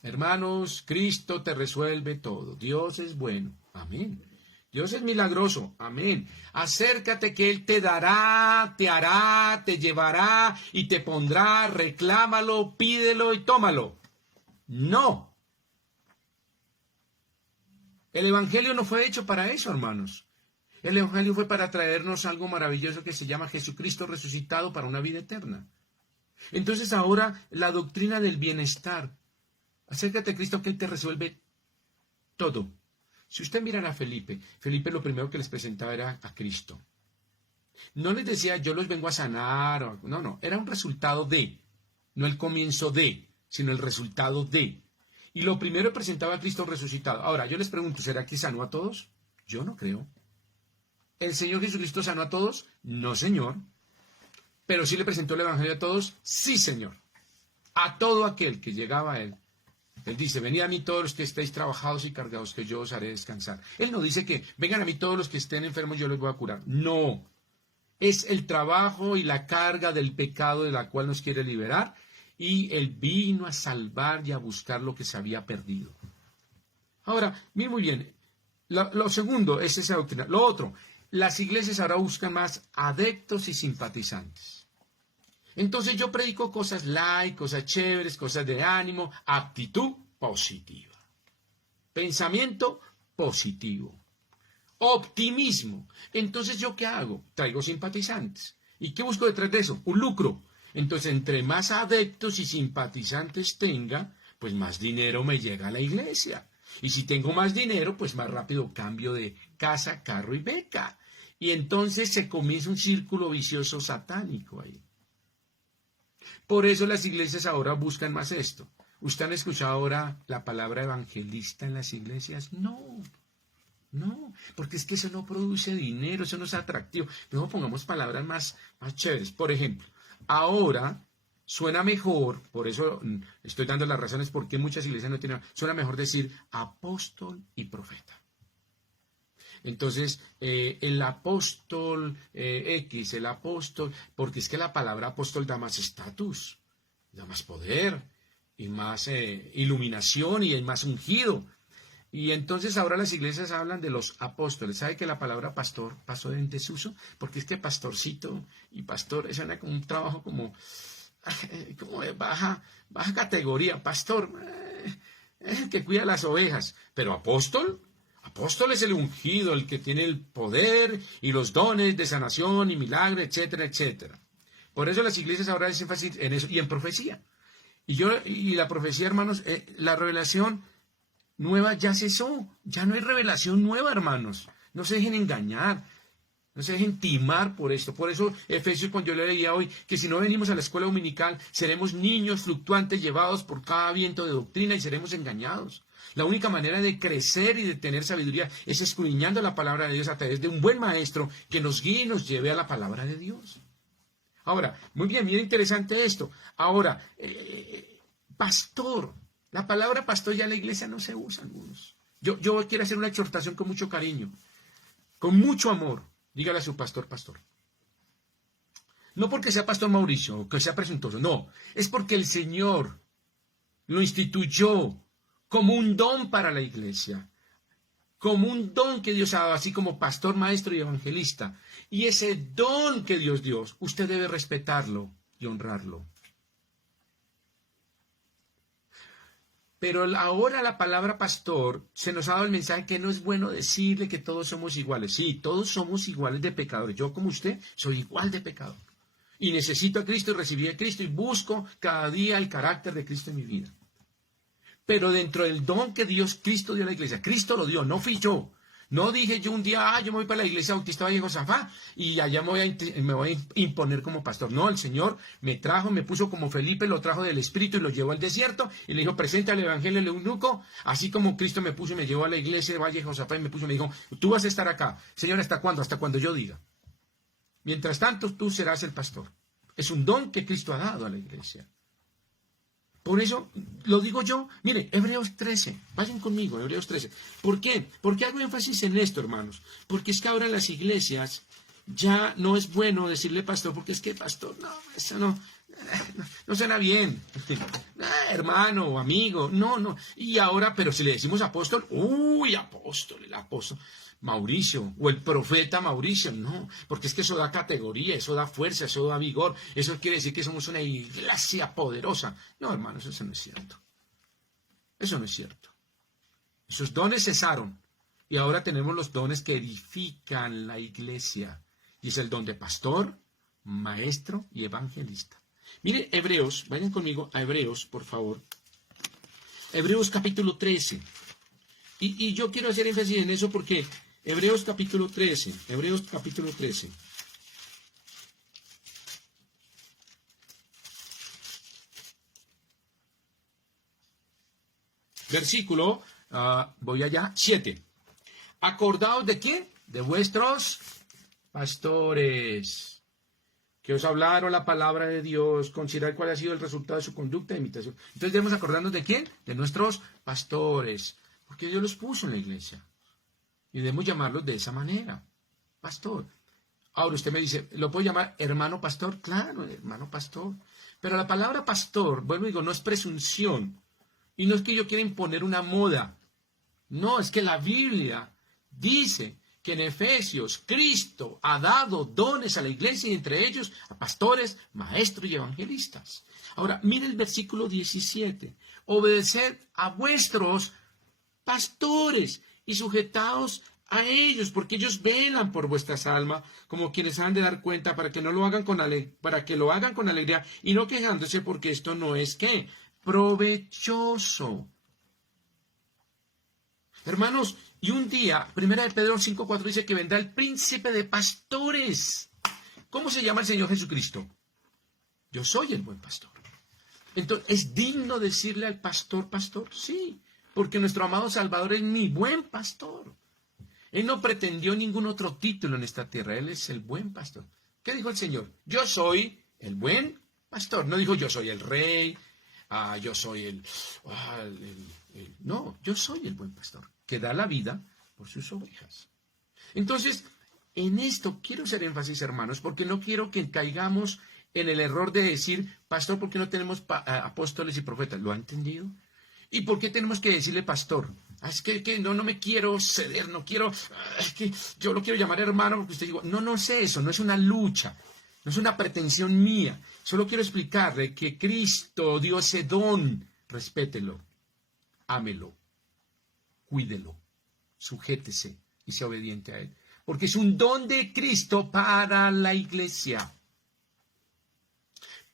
Hermanos, Cristo te resuelve todo. Dios es bueno. Amén. Dios es milagroso. Amén. Acércate que Él te dará, te hará, te llevará y te pondrá. Reclámalo, pídelo y tómalo. No. El evangelio no fue hecho para eso, hermanos. El evangelio fue para traernos algo maravilloso que se llama Jesucristo resucitado para una vida eterna. Entonces ahora la doctrina del bienestar. Acércate a Cristo que Él te resuelve todo. Si usted mira a Felipe lo primero que les presentaba era a Cristo. No les decía yo los vengo a sanar. No, era un resultado de. No el comienzo de, sino el resultado de. Y lo primero presentaba a Cristo resucitado. Ahora, yo les pregunto, ¿será que sanó a todos? Yo no creo. ¿El Señor Jesucristo sanó a todos? No, Señor. ¿Pero sí le presentó el Evangelio a todos? Sí, Señor. A todo aquel que llegaba a Él. Él dice, venid a mí todos los que estéis trabajados y cargados, que yo os haré descansar. Él no dice que vengan a mí todos los que estén enfermos, yo les voy a curar. No. Es el trabajo y la carga del pecado de la cual nos quiere liberar. Y Él vino a salvar y a buscar lo que se había perdido. Ahora, miren muy bien. Lo segundo es esa doctrina. Lo otro, las iglesias ahora buscan más adeptos y simpatizantes. Entonces yo predico cosas light, cosas chéveres, cosas de ánimo, actitud positiva, pensamiento positivo, optimismo. Entonces ¿yo qué hago? Traigo simpatizantes. ¿Y qué busco detrás de eso? Un lucro. Entonces entre más adeptos y simpatizantes tenga, pues más dinero me llega a la iglesia. Y si tengo más dinero, pues más rápido cambio de casa, carro y beca. Y entonces se comienza un círculo vicioso satánico ahí. Por eso las iglesias ahora buscan más esto. ¿Usted han escuchado ahora la palabra evangelista en las iglesias? No. No, porque es que eso no produce dinero, eso no es atractivo. Luego pongamos palabras más chéveres. Por ejemplo, ahora suena mejor, por eso estoy dando las razones por qué muchas iglesias no tienen, suena mejor decir apóstol y profeta. Entonces, el apóstol X, el apóstol, porque es que la palabra apóstol da más estatus, da más poder y más iluminación y es más ungido. Y entonces ahora las iglesias hablan de los apóstoles. ¿Sabe que la palabra pastor pasó en desuso? Porque es que pastorcito y pastor es un trabajo como de baja categoría. Pastor, es el que cuida las ovejas. Pero apóstol es el ungido, el que tiene el poder y los dones de sanación y milagro, etcétera, etcétera. Por eso las iglesias ahora hacen énfasis en eso y en profecía. Y la profecía, hermanos, la revelación nueva ya cesó. Ya no hay revelación nueva, hermanos. No se dejen engañar. No se dejen timar por esto. Por eso, Efesios, cuando yo le leía hoy, que si no venimos a la escuela dominical, seremos niños fluctuantes llevados por cada viento de doctrina y seremos engañados. La única manera de crecer y de tener sabiduría es escudriñando la palabra de Dios a través de un buen maestro que nos guíe y nos lleve a la palabra de Dios. Ahora, muy bien, mira interesante esto. Ahora, pastor. La palabra pastor ya en la iglesia no se usa, algunos. Yo quiero hacer una exhortación con mucho cariño, con mucho amor. Dígale a su pastor, pastor. No porque sea pastor Mauricio o que sea presuntuoso, no. Es porque el Señor lo instituyó como un don para la iglesia, como un don que Dios ha dado, así como pastor, maestro y evangelista. Y ese don que Dios dio, usted debe respetarlo y honrarlo. Pero ahora la palabra pastor se nos ha dado el mensaje que no es bueno decirle que todos somos iguales. Sí, todos somos iguales de pecadores. Yo como usted soy igual de pecador. Y necesito a Cristo y recibí a Cristo y busco cada día el carácter de Cristo en mi vida. Pero dentro del don que Dios, Cristo dio a la iglesia, Cristo lo dio, no fui yo. No dije yo un día, yo me voy para la iglesia Bautista Valle Josafá y allá me voy a imponer como pastor. No, el Señor me trajo, me puso como Felipe, lo trajo del Espíritu y lo llevó al desierto y le dijo, presenta el Evangelio al eunuco, así como Cristo me puso y me llevó a la iglesia de Valle Josafá y me puso y me dijo, tú vas a estar acá. Señor, ¿hasta cuándo? Hasta cuando yo diga. Mientras tanto, tú serás el pastor. Es un don que Cristo ha dado a la iglesia. Por eso lo digo yo. Mire, Hebreos 13. Vayan conmigo, Hebreos 13. ¿Por qué? ¿Por qué hago énfasis en esto, hermanos? Porque es que ahora en las iglesias ya no es bueno decirle pastor, porque es que pastor, no, eso no suena bien. Hermano o amigo, no. Y ahora, pero si le decimos apóstol, apóstol, el apóstol Mauricio o el profeta Mauricio, no, porque es que eso da categoría, eso da fuerza, eso da vigor, eso quiere decir que somos una iglesia poderosa. No, hermanos, eso no es cierto. Eso no es cierto. Esos dones cesaron y ahora tenemos los dones que edifican la iglesia. Y es el don de pastor, maestro y evangelista. Mire, Hebreos, vayan conmigo a Hebreos, por favor. Hebreos capítulo 13. Y yo quiero hacer énfasis en eso porque Hebreos capítulo 13. Versículo, voy allá, 7. ¿Acordaos de quién? De vuestros pastores, que os hablaron la palabra de Dios, considerar cuál ha sido el resultado de su conducta e imitación. Entonces debemos acordarnos de quién, de nuestros pastores, porque Dios los puso en la iglesia. Y debemos llamarlos de esa manera, pastor. Ahora usted me dice, ¿lo puedo llamar hermano pastor? Claro, hermano pastor. Pero la palabra pastor, bueno, digo, no es presunción. Y no es que yo quiera imponer una moda. No, es que la Biblia dice que en Efesios Cristo ha dado dones a la iglesia y entre ellos a pastores, maestros y evangelistas. Ahora, mire el versículo 17. Obedeced a vuestros pastores y sujetaos a ellos, porque ellos velan por vuestras almas, como quienes han de dar cuenta para que lo hagan con alegría y no quejándose, porque esto no es ¿qué? Provechoso. Hermanos, y un día, 1 Pedro 5:4 dice que vendrá el príncipe de pastores. ¿Cómo se llama el Señor Jesucristo? Yo soy el buen pastor. Entonces, ¿es digno decirle al pastor, pastor? Sí, porque nuestro amado Salvador es mi buen pastor. Él no pretendió ningún otro título en esta tierra. Él es el buen pastor. ¿Qué dijo el Señor? Yo soy el buen pastor. No dijo yo soy el rey, yo soy No, yo soy el buen pastor, que da la vida por sus ovejas. Entonces, en esto quiero hacer énfasis, hermanos, porque no quiero que caigamos en el error de decir, pastor, ¿por qué no tenemos apóstoles y profetas? ¿Lo ha entendido? ¿Y por qué tenemos que decirle pastor? Es que no me quiero ceder, no quiero, es que yo lo quiero llamar hermano porque usted digo, no sé eso, no es una lucha, no es una pretensión mía. Solo quiero explicarle que Cristo dio ese don, respételo, ámelo, cuídelo, sujétese y sea obediente a él. Porque es un don de Cristo para la iglesia.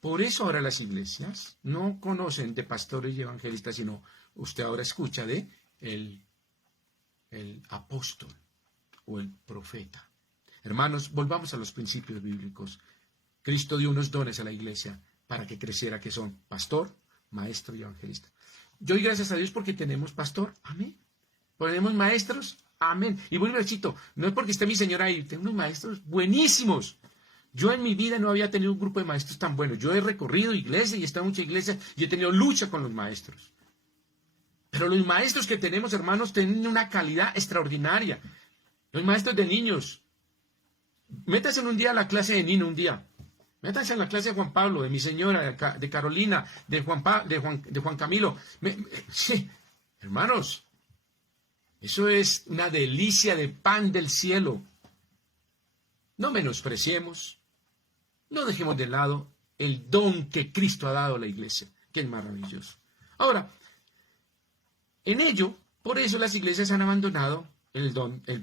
Por eso ahora las iglesias no conocen de pastores y evangelistas, sino usted ahora escucha de el apóstol o el profeta. Hermanos, volvamos a los principios bíblicos. Cristo dio unos dones a la iglesia para que creciera, que son pastor, maestro y evangelista. Yo doy gracias a Dios porque tenemos pastor, amén. Tenemos maestros, amén. Y vuelvo a decir, no es porque esté mi señora ahí, tengo unos maestros buenísimos. Yo en mi vida no había tenido un grupo de maestros tan buenos. Yo he recorrido iglesias y he estado en muchas iglesias y he tenido lucha con los maestros. Pero los maestros que tenemos, hermanos, tienen una calidad extraordinaria. Los maestros de niños. Métase en un día a la clase de Nino, un día. Métase en la clase de Juan Pablo, de mi señora, de Carolina, de Juan Camilo. Sí, hermanos, eso es una delicia de pan del cielo. No menospreciemos, no dejemos de lado el don que Cristo ha dado a la iglesia, que es maravilloso. Ahora, en ello, por eso las iglesias han abandonado el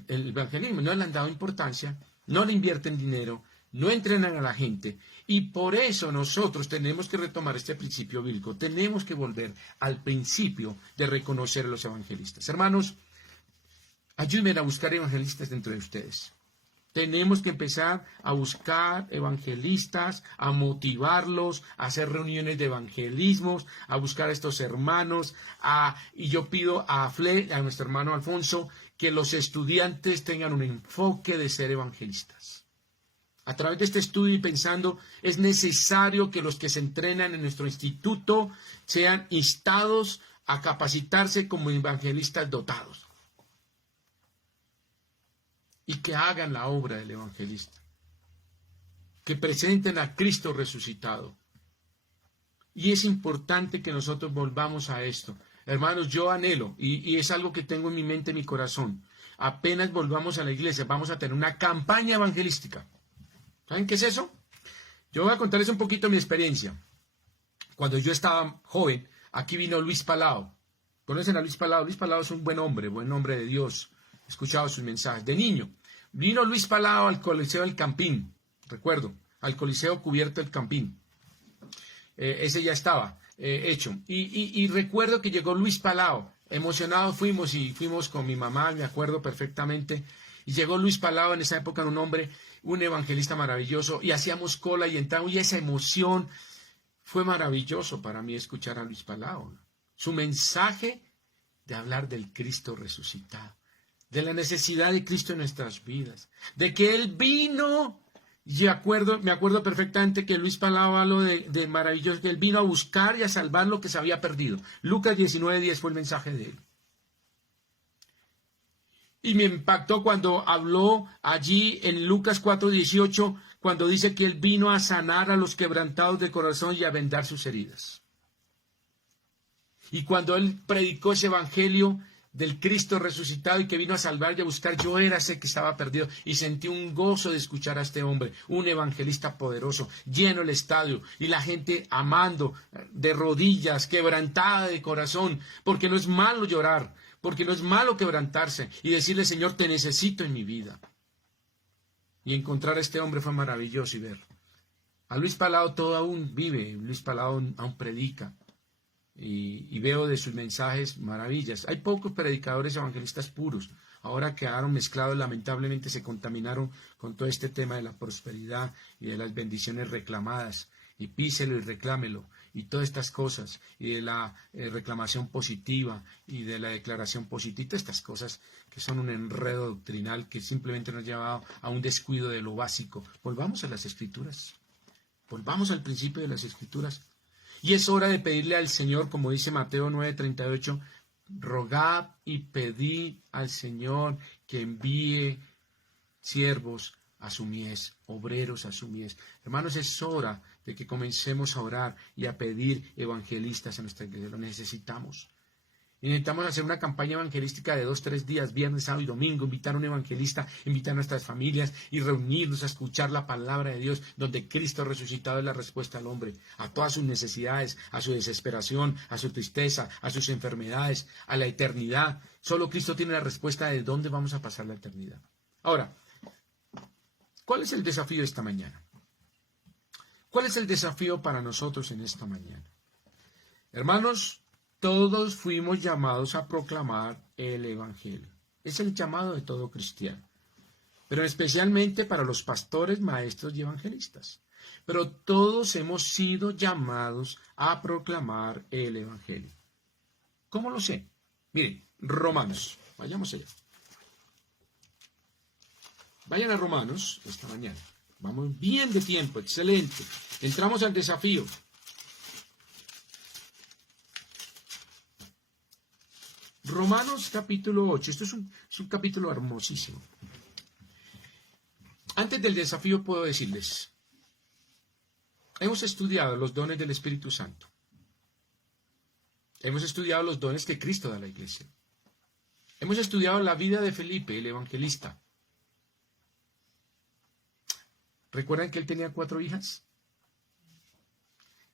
evangelismo, no le han dado importancia, no le invierten dinero, no entrenan a la gente, y por eso nosotros tenemos que retomar este principio bíblico, tenemos que volver al principio de reconocer a los evangelistas. Hermanos, ayúdenme a buscar evangelistas dentro de ustedes. Tenemos que empezar a buscar evangelistas, a motivarlos, a hacer reuniones de evangelismos, a buscar a estos hermanos. Y yo pido a nuestro hermano Alfonso, que los estudiantes tengan un enfoque de ser evangelistas. A través de este estudio y pensando, es necesario que los que se entrenan en nuestro instituto sean instados a capacitarse como evangelistas dotados. Y que hagan la obra del evangelista, que presenten a Cristo resucitado. Y es importante que nosotros volvamos a esto. Hermanos, yo anhelo, y es algo que tengo en mi mente, en mi corazón, apenas volvamos a la iglesia, vamos a tener una campaña evangelística. ¿Saben qué es eso? Yo voy a contarles un poquito mi experiencia. Cuando yo estaba joven, aquí vino Luis Palao. ¿Conocen a Luis Palao? Luis Palao es un buen hombre de Dios. He escuchado sus mensajes. De niño, vino Luis Palao al Coliseo del Campín, recuerdo, al Coliseo Cubierto del Campín. Ese ya estaba hecho. Y recuerdo que llegó Luis Palao. Emocionados fuimos con mi mamá, me acuerdo perfectamente. Y llegó Luis Palao, en esa época era un evangelista maravilloso, y hacíamos cola y entramos, y esa emoción fue maravilloso para mí escuchar a Luis Palao. Su mensaje de hablar del Cristo resucitado, de la necesidad de Cristo en nuestras vidas, de que Él vino, me acuerdo perfectamente que Luis Palao habló de maravilloso, que Él vino a buscar y a salvar lo que se había perdido. Lucas 19:10 fue el mensaje de Él. Y me impactó cuando habló allí en Lucas 4:18, cuando dice que Él vino a sanar a los quebrantados de corazón y a vendar sus heridas. Y cuando Él predicó ese evangelio del Cristo resucitado y que vino a salvar y a buscar, yo era ese que estaba perdido, y sentí un gozo de escuchar a este hombre, un evangelista poderoso, lleno el estadio, y la gente amando, de rodillas, quebrantada de corazón, porque no es malo llorar, porque no es malo quebrantarse y decirle, Señor, te necesito en mi vida. Y encontrar a este hombre fue maravilloso, y ver a Luis Palao todo aún vive, Luis Palao aún predica. Y veo de sus mensajes maravillas. Hay pocos predicadores evangelistas puros. Ahora quedaron mezclados, lamentablemente se contaminaron con todo este tema de la prosperidad y de las bendiciones reclamadas. Y píselo y reclámelo. y todas estas cosas, y de la reclamación positiva y de la declaración positiva, todas estas cosas que son un enredo doctrinal que simplemente nos ha llevado a un descuido de lo básico. Volvamos a las Escrituras, volvamos al principio de las Escrituras. Y es hora de pedirle al Señor, como dice Mateo 9:38, rogad y pedid al Señor que envíe siervos a su mies, obreros a su mies. Hermanos, es hora de que comencemos a orar y a pedir evangelistas en nuestra iglesia. Lo necesitamos. Intentamos hacer una campaña evangelística de 2-3 días, viernes, sábado y domingo, invitar a un evangelista, invitar a nuestras familias y reunirnos a escuchar la palabra de Dios, donde Cristo resucitado es la respuesta al hombre, a todas sus necesidades, a su desesperación, a su tristeza, a sus enfermedades, a la eternidad. Solo Cristo tiene la respuesta de dónde vamos a pasar la eternidad. Ahora, ¿cuál es el desafío de esta mañana? ¿Cuál es el desafío para nosotros en esta mañana? Hermanos, todos fuimos llamados a proclamar el Evangelio. Es el llamado de todo cristiano, pero especialmente para los pastores, maestros y evangelistas. Pero todos hemos sido llamados a proclamar el Evangelio. ¿Cómo lo sé? Miren, Romanos, vayamos allá. Vayan a Romanos esta mañana. Vamos bien de tiempo, excelente. Entramos al desafío. Romanos capítulo 8. Esto es un capítulo hermosísimo. Antes del desafío puedo decirles, hemos estudiado los dones del Espíritu Santo. Hemos estudiado los dones que Cristo da a la iglesia. Hemos estudiado la vida de Felipe, el evangelista. ¿Recuerdan que él tenía 4 hijas?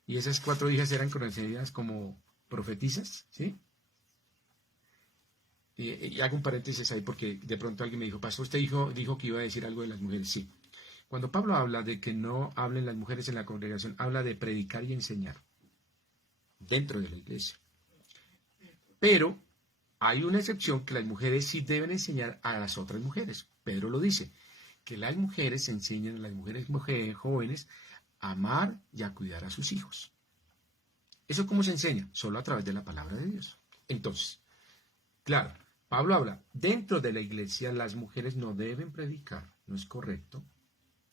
Y esas 4 hijas eran conocidas como profetisas, ¿sí? Y hago un paréntesis ahí porque de pronto alguien me dijo, pastor, usted dijo que iba a decir algo de las mujeres. Sí. Cuando Pablo habla de que no hablen las mujeres en la congregación, habla de predicar y enseñar dentro de la iglesia. Pero hay una excepción que las mujeres sí deben enseñar a las otras mujeres. Pedro lo dice, que las mujeres enseñan a las mujeres jóvenes a amar y a cuidar a sus hijos. ¿Eso cómo se enseña? Solo a través de la palabra de Dios. Entonces, claro, Pablo habla, dentro de la iglesia las mujeres no deben predicar, no es correcto,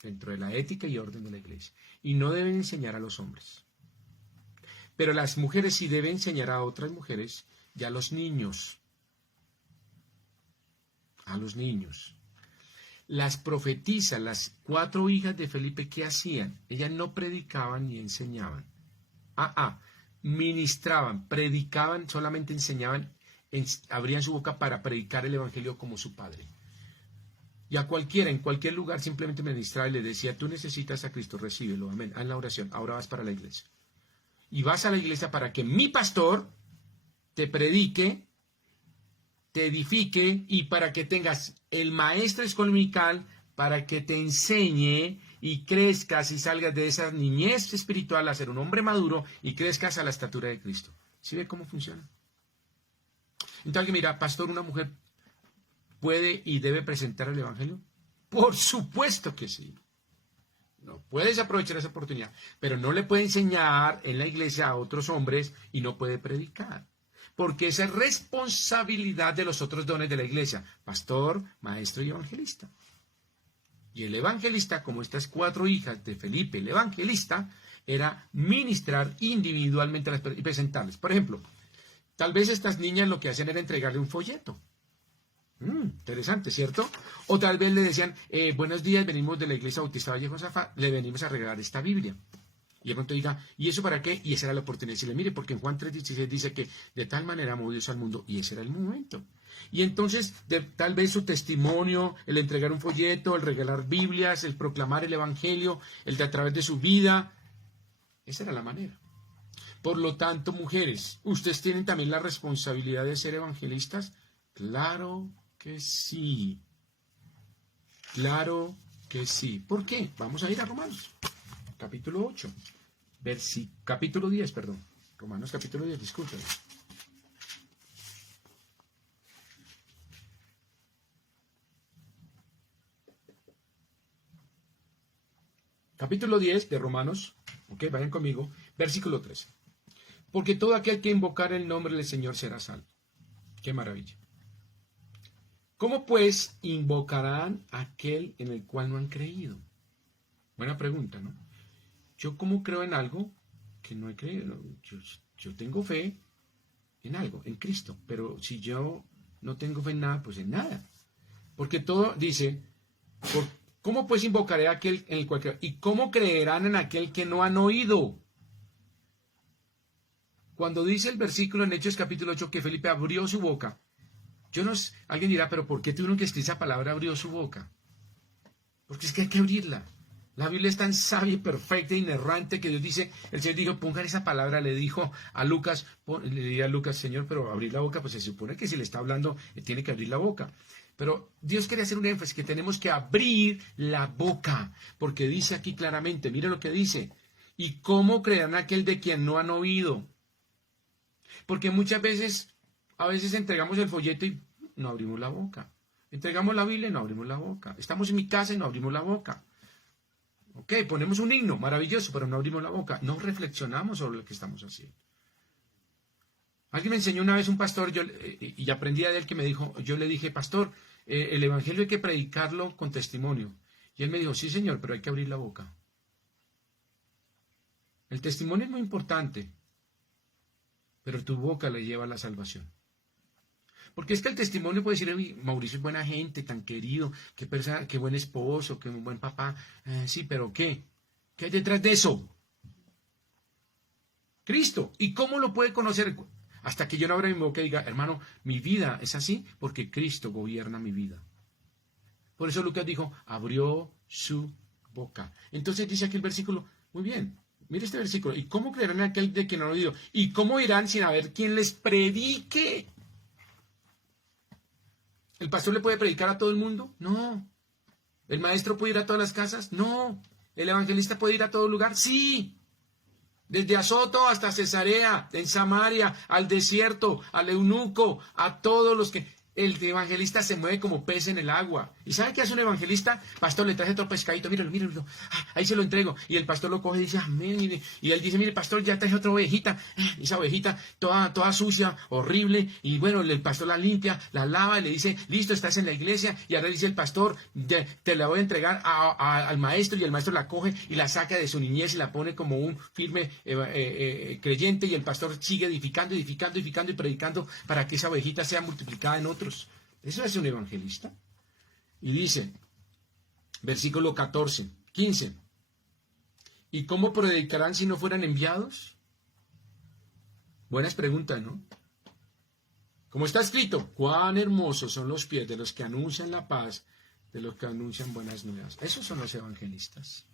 dentro de la ética y orden de la iglesia, y no deben enseñar a los hombres. Pero las mujeres sí deben enseñar a otras mujeres y a los niños. A los niños. Las profetisas, las 4 hijas de Felipe, ¿qué hacían? Ellas no predicaban ni enseñaban. Ministraban, predicaban, solamente enseñaban, abrían su boca para predicar el evangelio como su padre. Y a cualquiera, en cualquier lugar, simplemente ministraba y le decía, tú necesitas a Cristo, recíbelo, amén, haz la oración, ahora vas para la iglesia. Y vas a la iglesia para que mi pastor te predique, te edifique y para que tengas el maestro escolmical para que te enseñe y crezcas y salgas de esa niñez espiritual a ser un hombre maduro y crezcas a la estatura de Cristo. ¿Sí ve cómo funciona? Entonces alguien mira, pastor, ¿una mujer puede y debe presentar el evangelio? Por supuesto que sí. No puedes aprovechar esa oportunidad, pero no le puede enseñar en la iglesia a otros hombres y no puede predicar. Porque esa es responsabilidad de los otros dones de la iglesia, pastor, maestro y evangelista. Y el evangelista, como estas 4 hijas de Felipe, el evangelista, era ministrar individualmente a las personas y presentarles. Por ejemplo, tal vez estas niñas lo que hacían era entregarle un folleto. Interesante, ¿cierto? O tal vez le decían, buenos días, venimos de la iglesia Bautista Valle Josafat, le venimos a regalar esta Biblia. Y de pronto diga, ¿y eso para qué? Y esa era la oportunidad de decirle, mire, porque en Juan 3:16 dice que de tal manera amó Dios al mundo, y ese era el momento. Y entonces, tal vez su testimonio, el entregar un folleto, el regalar Biblias, el proclamar el evangelio, el de a través de su vida, esa era la manera. Por lo tanto, mujeres, ¿ustedes tienen también la responsabilidad de ser evangelistas? Claro que sí. Claro que sí. ¿Por qué? Vamos a ir a Romanos. Capítulo 8, capítulo 10, perdón. Romanos capítulo 10, disculpen. Capítulo 10 de Romanos, ok, vayan conmigo, versículo 13. porque todo aquel que invocar el nombre del Señor será salvo. ¡Qué maravilla! ¿Cómo pues invocarán a aquel en el cual no han creído? Buena pregunta, ¿no? ¿Yo cómo creo en algo que no he creído? Yo tengo fe en algo, en Cristo, pero si yo no tengo fe en nada, pues en nada. Porque todo dice, ¿cómo pues invocaré a aquel en el cual creo? ¿Y cómo creerán en aquel que no han oído? Cuando dice el versículo en Hechos capítulo 8 que Felipe abrió su boca, alguien dirá, pero ¿por qué tuvieron que escribir esa palabra abrió su boca? Porque es que hay que abrirla. La Biblia es tan sabia y perfecta e inerrante que Dios dice, el Señor dijo, pongan esa palabra, le dijo a Lucas, le diría a Lucas, Señor, pero abrir la boca, pues se supone que si le está hablando, tiene que abrir la boca. Pero Dios quiere hacer un énfasis, que tenemos que abrir la boca, porque dice aquí claramente, mire lo que dice, ¿y cómo creerán aquel de quien no han oído? Porque muchas veces, a veces entregamos el folleto y no abrimos la boca. Entregamos la Biblia y no abrimos la boca. Estamos en mi casa y no abrimos la boca. Ok, ponemos un himno maravilloso, pero no abrimos la boca. No reflexionamos sobre lo que estamos haciendo. Alguien me enseñó una vez un pastor, y aprendí de él que me dijo, yo le dije, pastor, el evangelio hay que predicarlo con testimonio. Y él me dijo, sí señor, pero hay que abrir la boca. El testimonio es muy importante, pero tu boca le lleva a la salvación. Porque es que el testimonio puede decir, Mauricio es buena gente, tan querido, qué buen esposo, qué buen papá. Sí, pero ¿qué? ¿Qué hay detrás de eso? Cristo. ¿Y cómo lo puede conocer? Hasta que yo no abra mi boca y diga, hermano, mi vida es así porque Cristo gobierna mi vida. Por eso Lucas dijo, abrió su boca. Entonces dice aquí el versículo, muy bien, mire este versículo, ¿y cómo creerán en aquel de quien no han oído? ¿Y cómo irán sin haber quien les predique? ¿El pastor le puede predicar a todo el mundo? No. ¿El maestro puede ir a todas las casas? No. ¿El evangelista puede ir a todo lugar? Sí. Desde Azoto hasta Cesarea, en Samaria, al desierto, al eunuco, a todos los que... El evangelista se mueve como pez en el agua. ¿Y sabe qué hace un evangelista? Pastor, le traje otro pescadito, míralo. Ahí se lo entrego. Y el pastor lo coge y dice, amén. Y él dice, mire, pastor, ya traje otra ovejita. Esa ovejita toda sucia, horrible. Y bueno, el pastor la limpia, la lava y le dice, listo, estás en la iglesia. Y ahora dice el pastor, te la voy a entregar al maestro. Y el maestro la coge y la saca de su niñez y la pone como un firme creyente. Y el pastor sigue edificando y predicando para que esa ovejita sea multiplicada en otros. ¿Eso es un evangelista? Y dice, versículo 15, ¿y cómo predicarán si no fueran enviados? Buenas preguntas, ¿no? Como está escrito, cuán hermosos son los pies de los que anuncian la paz, de los que anuncian buenas nuevas. Esos son los evangelistas.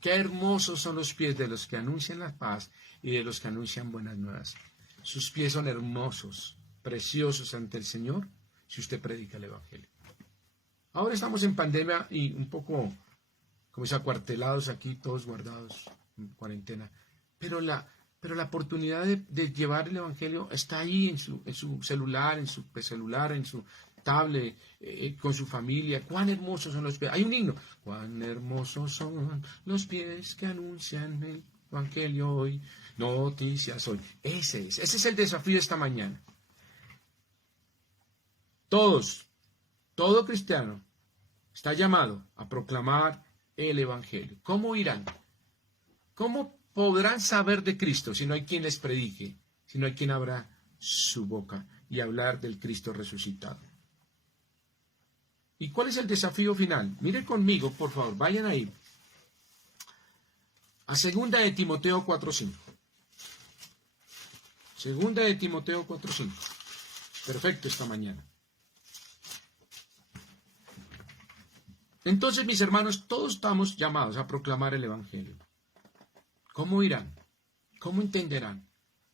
Qué hermosos son los pies de los que anuncian la paz y de los que anuncian buenas nuevas. Sus pies son hermosos, preciosos ante el Señor, si usted predica el evangelio. Ahora estamos en pandemia y un poco como acuartelados aquí, todos guardados en cuarentena, pero la oportunidad de llevar el evangelio está ahí en su celular, en su celular, en su tablet, con su familia. Cuán hermosos son los pies. Hay un himno. Cuán hermosos son los pies que anuncian el evangelio hoy. Noticias hoy. Ese es el desafío de esta mañana. Todo cristiano está llamado a proclamar el evangelio. ¿Cómo irán? ¿Cómo podrán saber de Cristo si no hay quien les predique, si no hay quien abra su boca y hablar del Cristo resucitado? ¿Y cuál es el desafío final? Miren conmigo, por favor, vayan ahí a 2 de Timoteo 4:5. 2 de Timoteo 4:5. Perfecto esta mañana. Entonces, mis hermanos, todos estamos llamados a proclamar el evangelio. ¿Cómo irán? ¿Cómo entenderán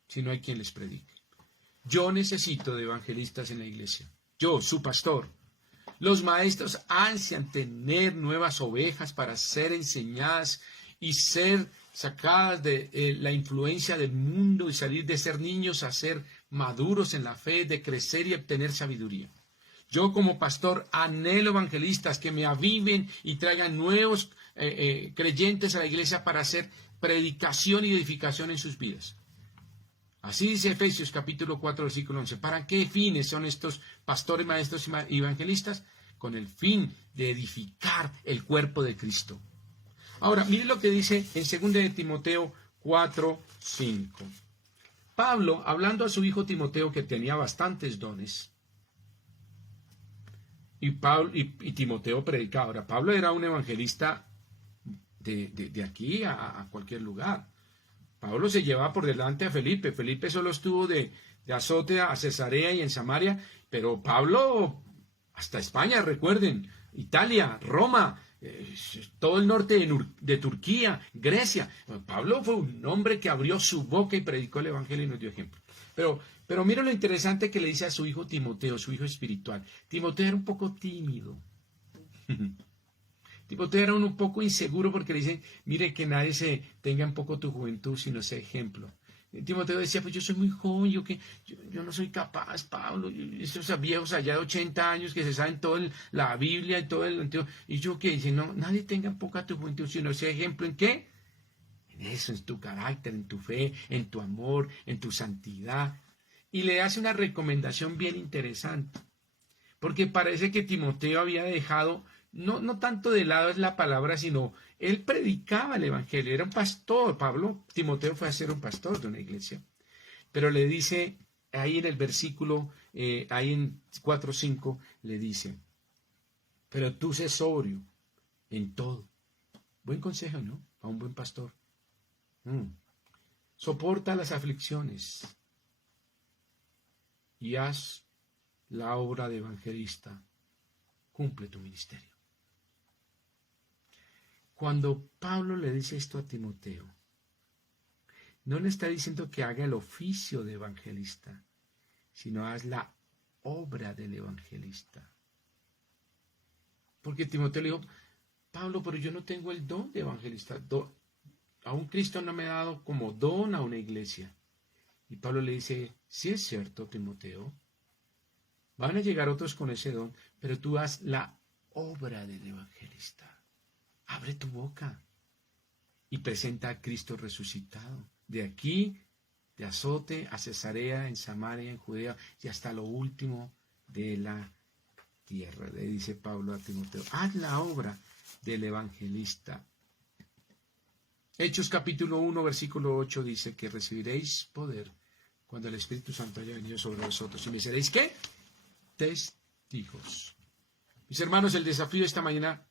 si no hay quien les predique? Yo necesito de evangelistas en la iglesia. Yo, su pastor. Los maestros ansian tener nuevas ovejas para ser enseñadas y ser sacadas de la influencia del mundo y salir de ser niños a ser maduros en la fe, de crecer y obtener sabiduría. Yo como pastor anhelo evangelistas que me aviven y traigan nuevos creyentes a la iglesia para hacer predicación y edificación en sus vidas. Así dice Efesios capítulo 4, versículo 11. ¿Para qué fines son estos pastores, maestros y evangelistas? Con el fin de edificar el cuerpo de Cristo. Ahora, mire lo que dice en 2 de Timoteo 4, 5. Pablo, hablando a su hijo Timoteo, que tenía bastantes dones, y Timoteo predicaba. Ahora, Pablo era un evangelista de aquí a cualquier lugar. Pablo se llevaba por delante a Felipe. Felipe solo estuvo de Azote a Cesarea y en Samaria, pero Pablo hasta España, recuerden, Italia, Roma, todo el norte de Turquía, Grecia. Pablo fue un hombre que abrió su boca y predicó el evangelio y nos dio ejemplo. Pero mira lo interesante que le dice a su hijo Timoteo, su hijo espiritual. Timoteo era un poco tímido. Timoteo era un poco inseguro porque le dicen, mire que nadie se tenga en poco tu juventud, sino sea ejemplo. Timoteo decía, pues yo soy muy joven, yo no soy capaz, Pablo, esos viejos allá de 80 años que se saben toda la Biblia y todo el Antiguo, y yo que dice, no, nadie tenga en poca tu juventud, sino sea ejemplo, ¿en qué? En eso, en tu carácter, en tu fe, en tu amor, en tu santidad. Y le hace una recomendación bien interesante, porque parece que Timoteo había dejado, no tanto de lado es la palabra, sino él predicaba el evangelio, era un pastor. Timoteo fue a ser un pastor de una iglesia, pero le dice ahí en el versículo, ahí en 4:5, le dice, pero tú sé sobrio en todo. Buen consejo, ¿no? A un buen pastor. Soporta las aflicciones y haz la obra de evangelista. Cumple tu ministerio. Cuando Pablo le dice esto a Timoteo, no le está diciendo que haga el oficio de evangelista, sino haz la obra del evangelista. Porque Timoteo le dijo, Pablo, pero yo no tengo el don de evangelista. Aún Cristo no me ha dado como don a una iglesia. Y Pablo le dice, sí es cierto, Timoteo, van a llegar otros con ese don, pero tú haz la obra del evangelista. Abre tu boca y presenta a Cristo resucitado. De aquí, de Azote a Cesarea, en Samaria, en Judea y hasta lo último de la tierra. Le dice Pablo a Timoteo, haz la obra del evangelista. Hechos capítulo 1, versículo 8 dice que recibiréis poder cuando el Espíritu Santo haya venido sobre vosotros. Y me seréis, ¿qué? Testigos. Mis hermanos, el desafío de esta mañana,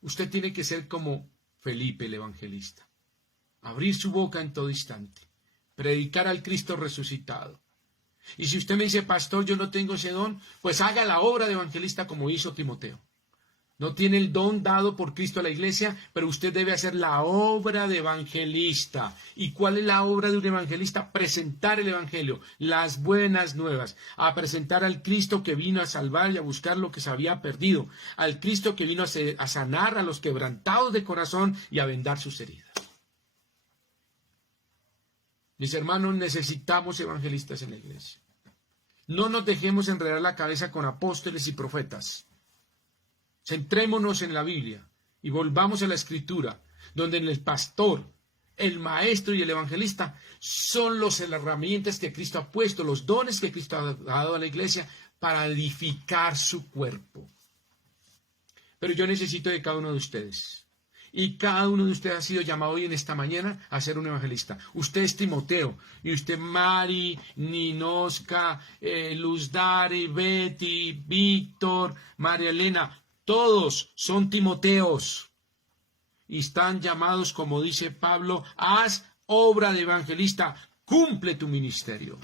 usted tiene que ser como Felipe el evangelista. Abrir su boca en todo instante. Predicar al Cristo resucitado. Y si usted me dice, pastor, yo no tengo ese don, pues haga la obra de evangelista como hizo Timoteo. No tiene el don dado por Cristo a la iglesia, pero usted debe hacer la obra de evangelista. ¿Y cuál es la obra de un evangelista? Presentar el evangelio, las buenas nuevas, a presentar al Cristo que vino a salvar y a buscar lo que se había perdido, al Cristo que vino a sanar a los quebrantados de corazón y a vendar sus heridas. Mis hermanos, necesitamos evangelistas en la iglesia. No nos dejemos enredar la cabeza con apóstoles y profetas. Centrémonos en la Biblia y volvamos a la Escritura, donde el pastor, el maestro y el evangelista son las herramientas que Cristo ha puesto, los dones que Cristo ha dado a la iglesia para edificar su cuerpo. Pero yo necesito de cada uno de ustedes. Y cada uno de ustedes ha sido llamado hoy en esta mañana a ser un evangelista. Usted es Timoteo, y usted Mari, Ninoska, Luz Dari, Betty, Víctor, María Elena, todos son Timoteos y están llamados, como dice Pablo, haz obra de evangelista, cumple tu ministerio.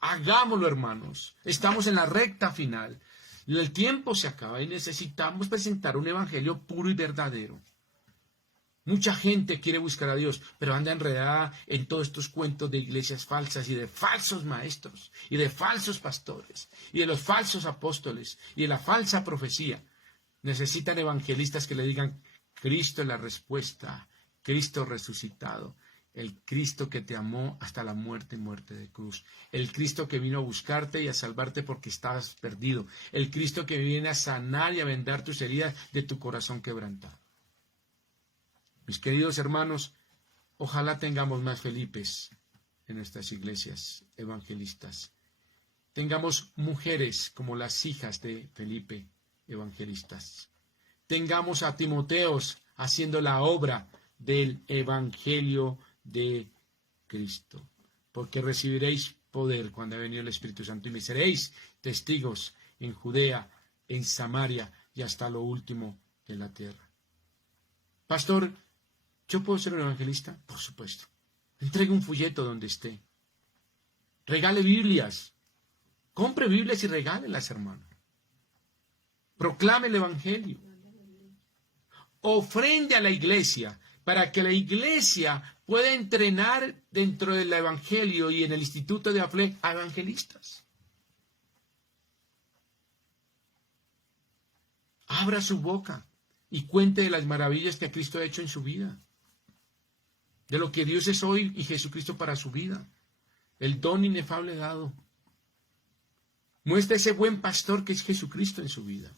Hagámoslo, hermanos. Estamos en la recta final. El tiempo se acaba y necesitamos presentar un evangelio puro y verdadero. Mucha gente quiere buscar a Dios, pero anda enredada en todos estos cuentos de iglesias falsas y de falsos maestros y de falsos pastores y de los falsos apóstoles y de la falsa profecía. Necesitan evangelistas que le digan, Cristo es la respuesta, Cristo resucitado, el Cristo que te amó hasta la muerte de cruz, el Cristo que vino a buscarte y a salvarte porque estabas perdido, el Cristo que viene a sanar y a vendar tus heridas de tu corazón quebrantado. Mis queridos hermanos, ojalá tengamos más Felipes en nuestras iglesias evangelistas. Tengamos mujeres como las hijas de Felipe, evangelistas. Tengamos a Timoteos haciendo la obra del evangelio de Cristo. Porque recibiréis poder cuando ha venido el Espíritu Santo y me seréis testigos en Judea, en Samaria y hasta lo último de la tierra. Pastor, ¿yo puedo ser un evangelista? Por supuesto. Entregue un folleto donde esté. Regale Biblias. Compre Biblias y regálelas, hermano. Proclame el evangelio. Ofrende a la iglesia para que la iglesia pueda entrenar dentro del evangelio y en el instituto de Afle a evangelistas. Abra su boca y cuente de las maravillas que Cristo ha hecho en su vida. De lo que Dios es hoy y Jesucristo para su vida. El don inefable dado. Muestra ese buen pastor que es Jesucristo en su vida.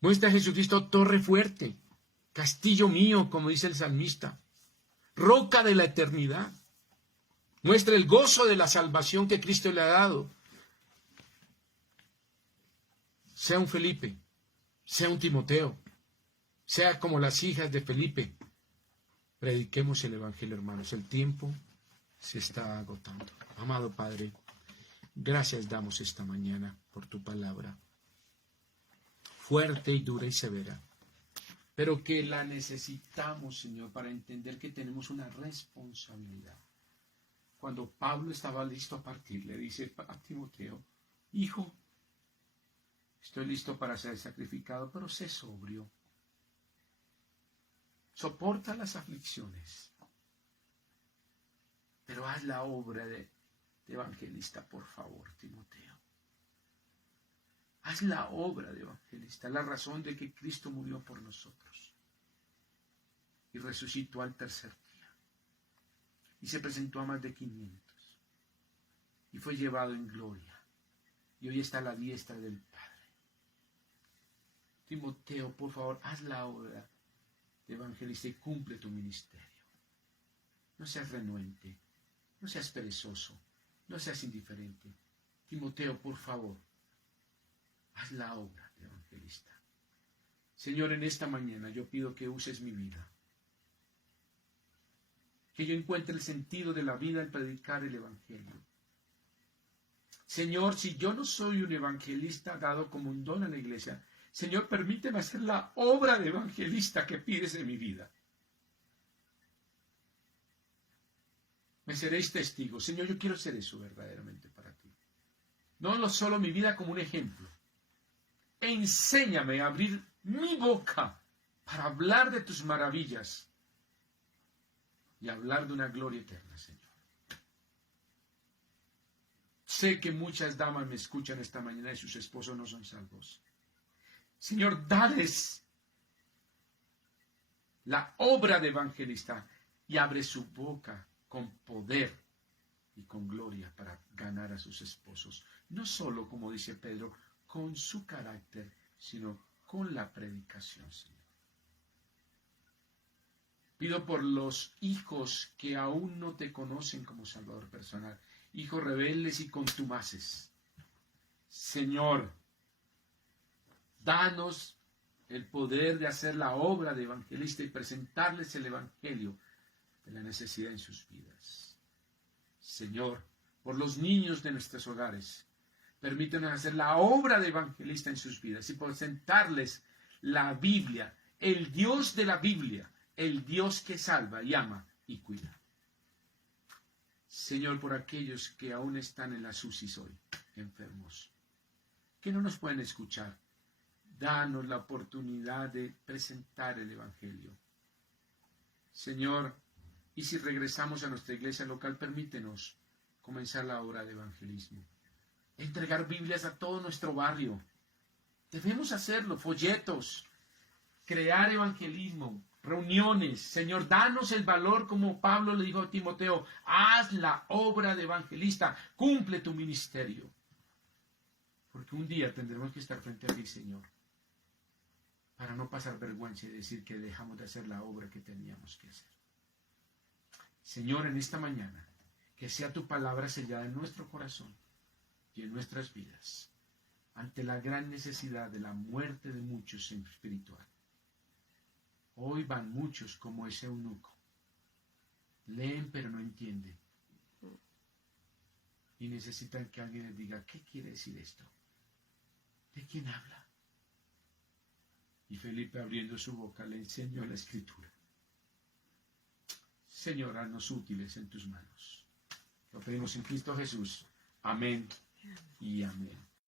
Muestra a Jesucristo torre fuerte, castillo mío, como dice el salmista, roca de la eternidad. Muestra el gozo de la salvación que Cristo le ha dado. Sea un Felipe, sea un Timoteo, sea como las hijas de Felipe. Prediquemos el evangelio, hermanos. El tiempo se está agotando. Amado Padre, gracias damos esta mañana por tu palabra, fuerte y dura y severa, pero que la necesitamos, Señor, para entender que tenemos una responsabilidad. Cuando Pablo estaba listo a partir, le dice a Timoteo: hijo, estoy listo para ser sacrificado, pero sé sobrio. Soporta las aflicciones, pero haz la obra de evangelista, por favor, Timoteo. Haz la obra de evangelista, la razón de que Cristo murió por nosotros y resucitó al tercer día y se presentó a más de 500 y fue llevado en gloria y hoy está a la diestra del Padre. Timoteo, por favor, haz la obra de evangelista y cumple tu ministerio. No seas renuente, no seas perezoso, no seas indiferente. Timoteo, por favor, haz la obra de evangelista. Señor, en esta mañana yo pido que uses mi vida, que yo encuentre el sentido de la vida al predicar el evangelio. Señor, si yo no soy un evangelista dado como un don a la iglesia, Señor, permíteme hacer la obra de evangelista que pides de mi vida. Me seréis testigos. Señor, yo quiero ser eso verdaderamente para ti. No solo mi vida como un ejemplo. Enséñame a abrir mi boca para hablar de tus maravillas y hablar de una gloria eterna, Señor. Sé que muchas damas me escuchan esta mañana y sus esposos no son salvos. Señor, dales la obra de evangelista y abre su boca con poder y con gloria para ganar a sus esposos. No solo, como dice Pedro, con su carácter, sino con la predicación, Señor. Pido por los hijos que aún no te conocen como Salvador personal, hijos rebeldes y contumaces. Señor, danos el poder de hacer la obra de evangelista y presentarles el evangelio de la necesidad en sus vidas. Señor, por los niños de nuestros hogares, permítenos hacer la obra de evangelista en sus vidas y presentarles la Biblia, el Dios de la Biblia, el Dios que salva y ama y cuida. Señor, por aquellos que aún están en las UCIs hoy, enfermos, que no nos pueden escuchar, danos la oportunidad de presentar el evangelio. Señor, y si regresamos a nuestra iglesia local, permítenos comenzar la obra de evangelismo. Entregar Biblias a todo nuestro barrio. Debemos hacerlo, folletos, crear evangelismo, reuniones. Señor, danos el valor como Pablo le dijo a Timoteo, haz la obra de evangelista, cumple tu ministerio. Porque un día tendremos que estar frente a ti, Señor, para no pasar vergüenza y decir que dejamos de hacer la obra que teníamos que hacer. Señor, en esta mañana, que sea tu palabra sellada en nuestro corazón y en nuestras vidas, ante la gran necesidad de la muerte de muchos en espiritual. Hoy van muchos como ese eunuco. Leen pero no entienden. Y necesitan que alguien les diga, ¿qué quiere decir esto? ¿De quién habla? Y Felipe, abriendo su boca, le enseñó la escritura. Señor, haznos útiles en tus manos. Lo pedimos en Cristo Jesús. Amén y amén.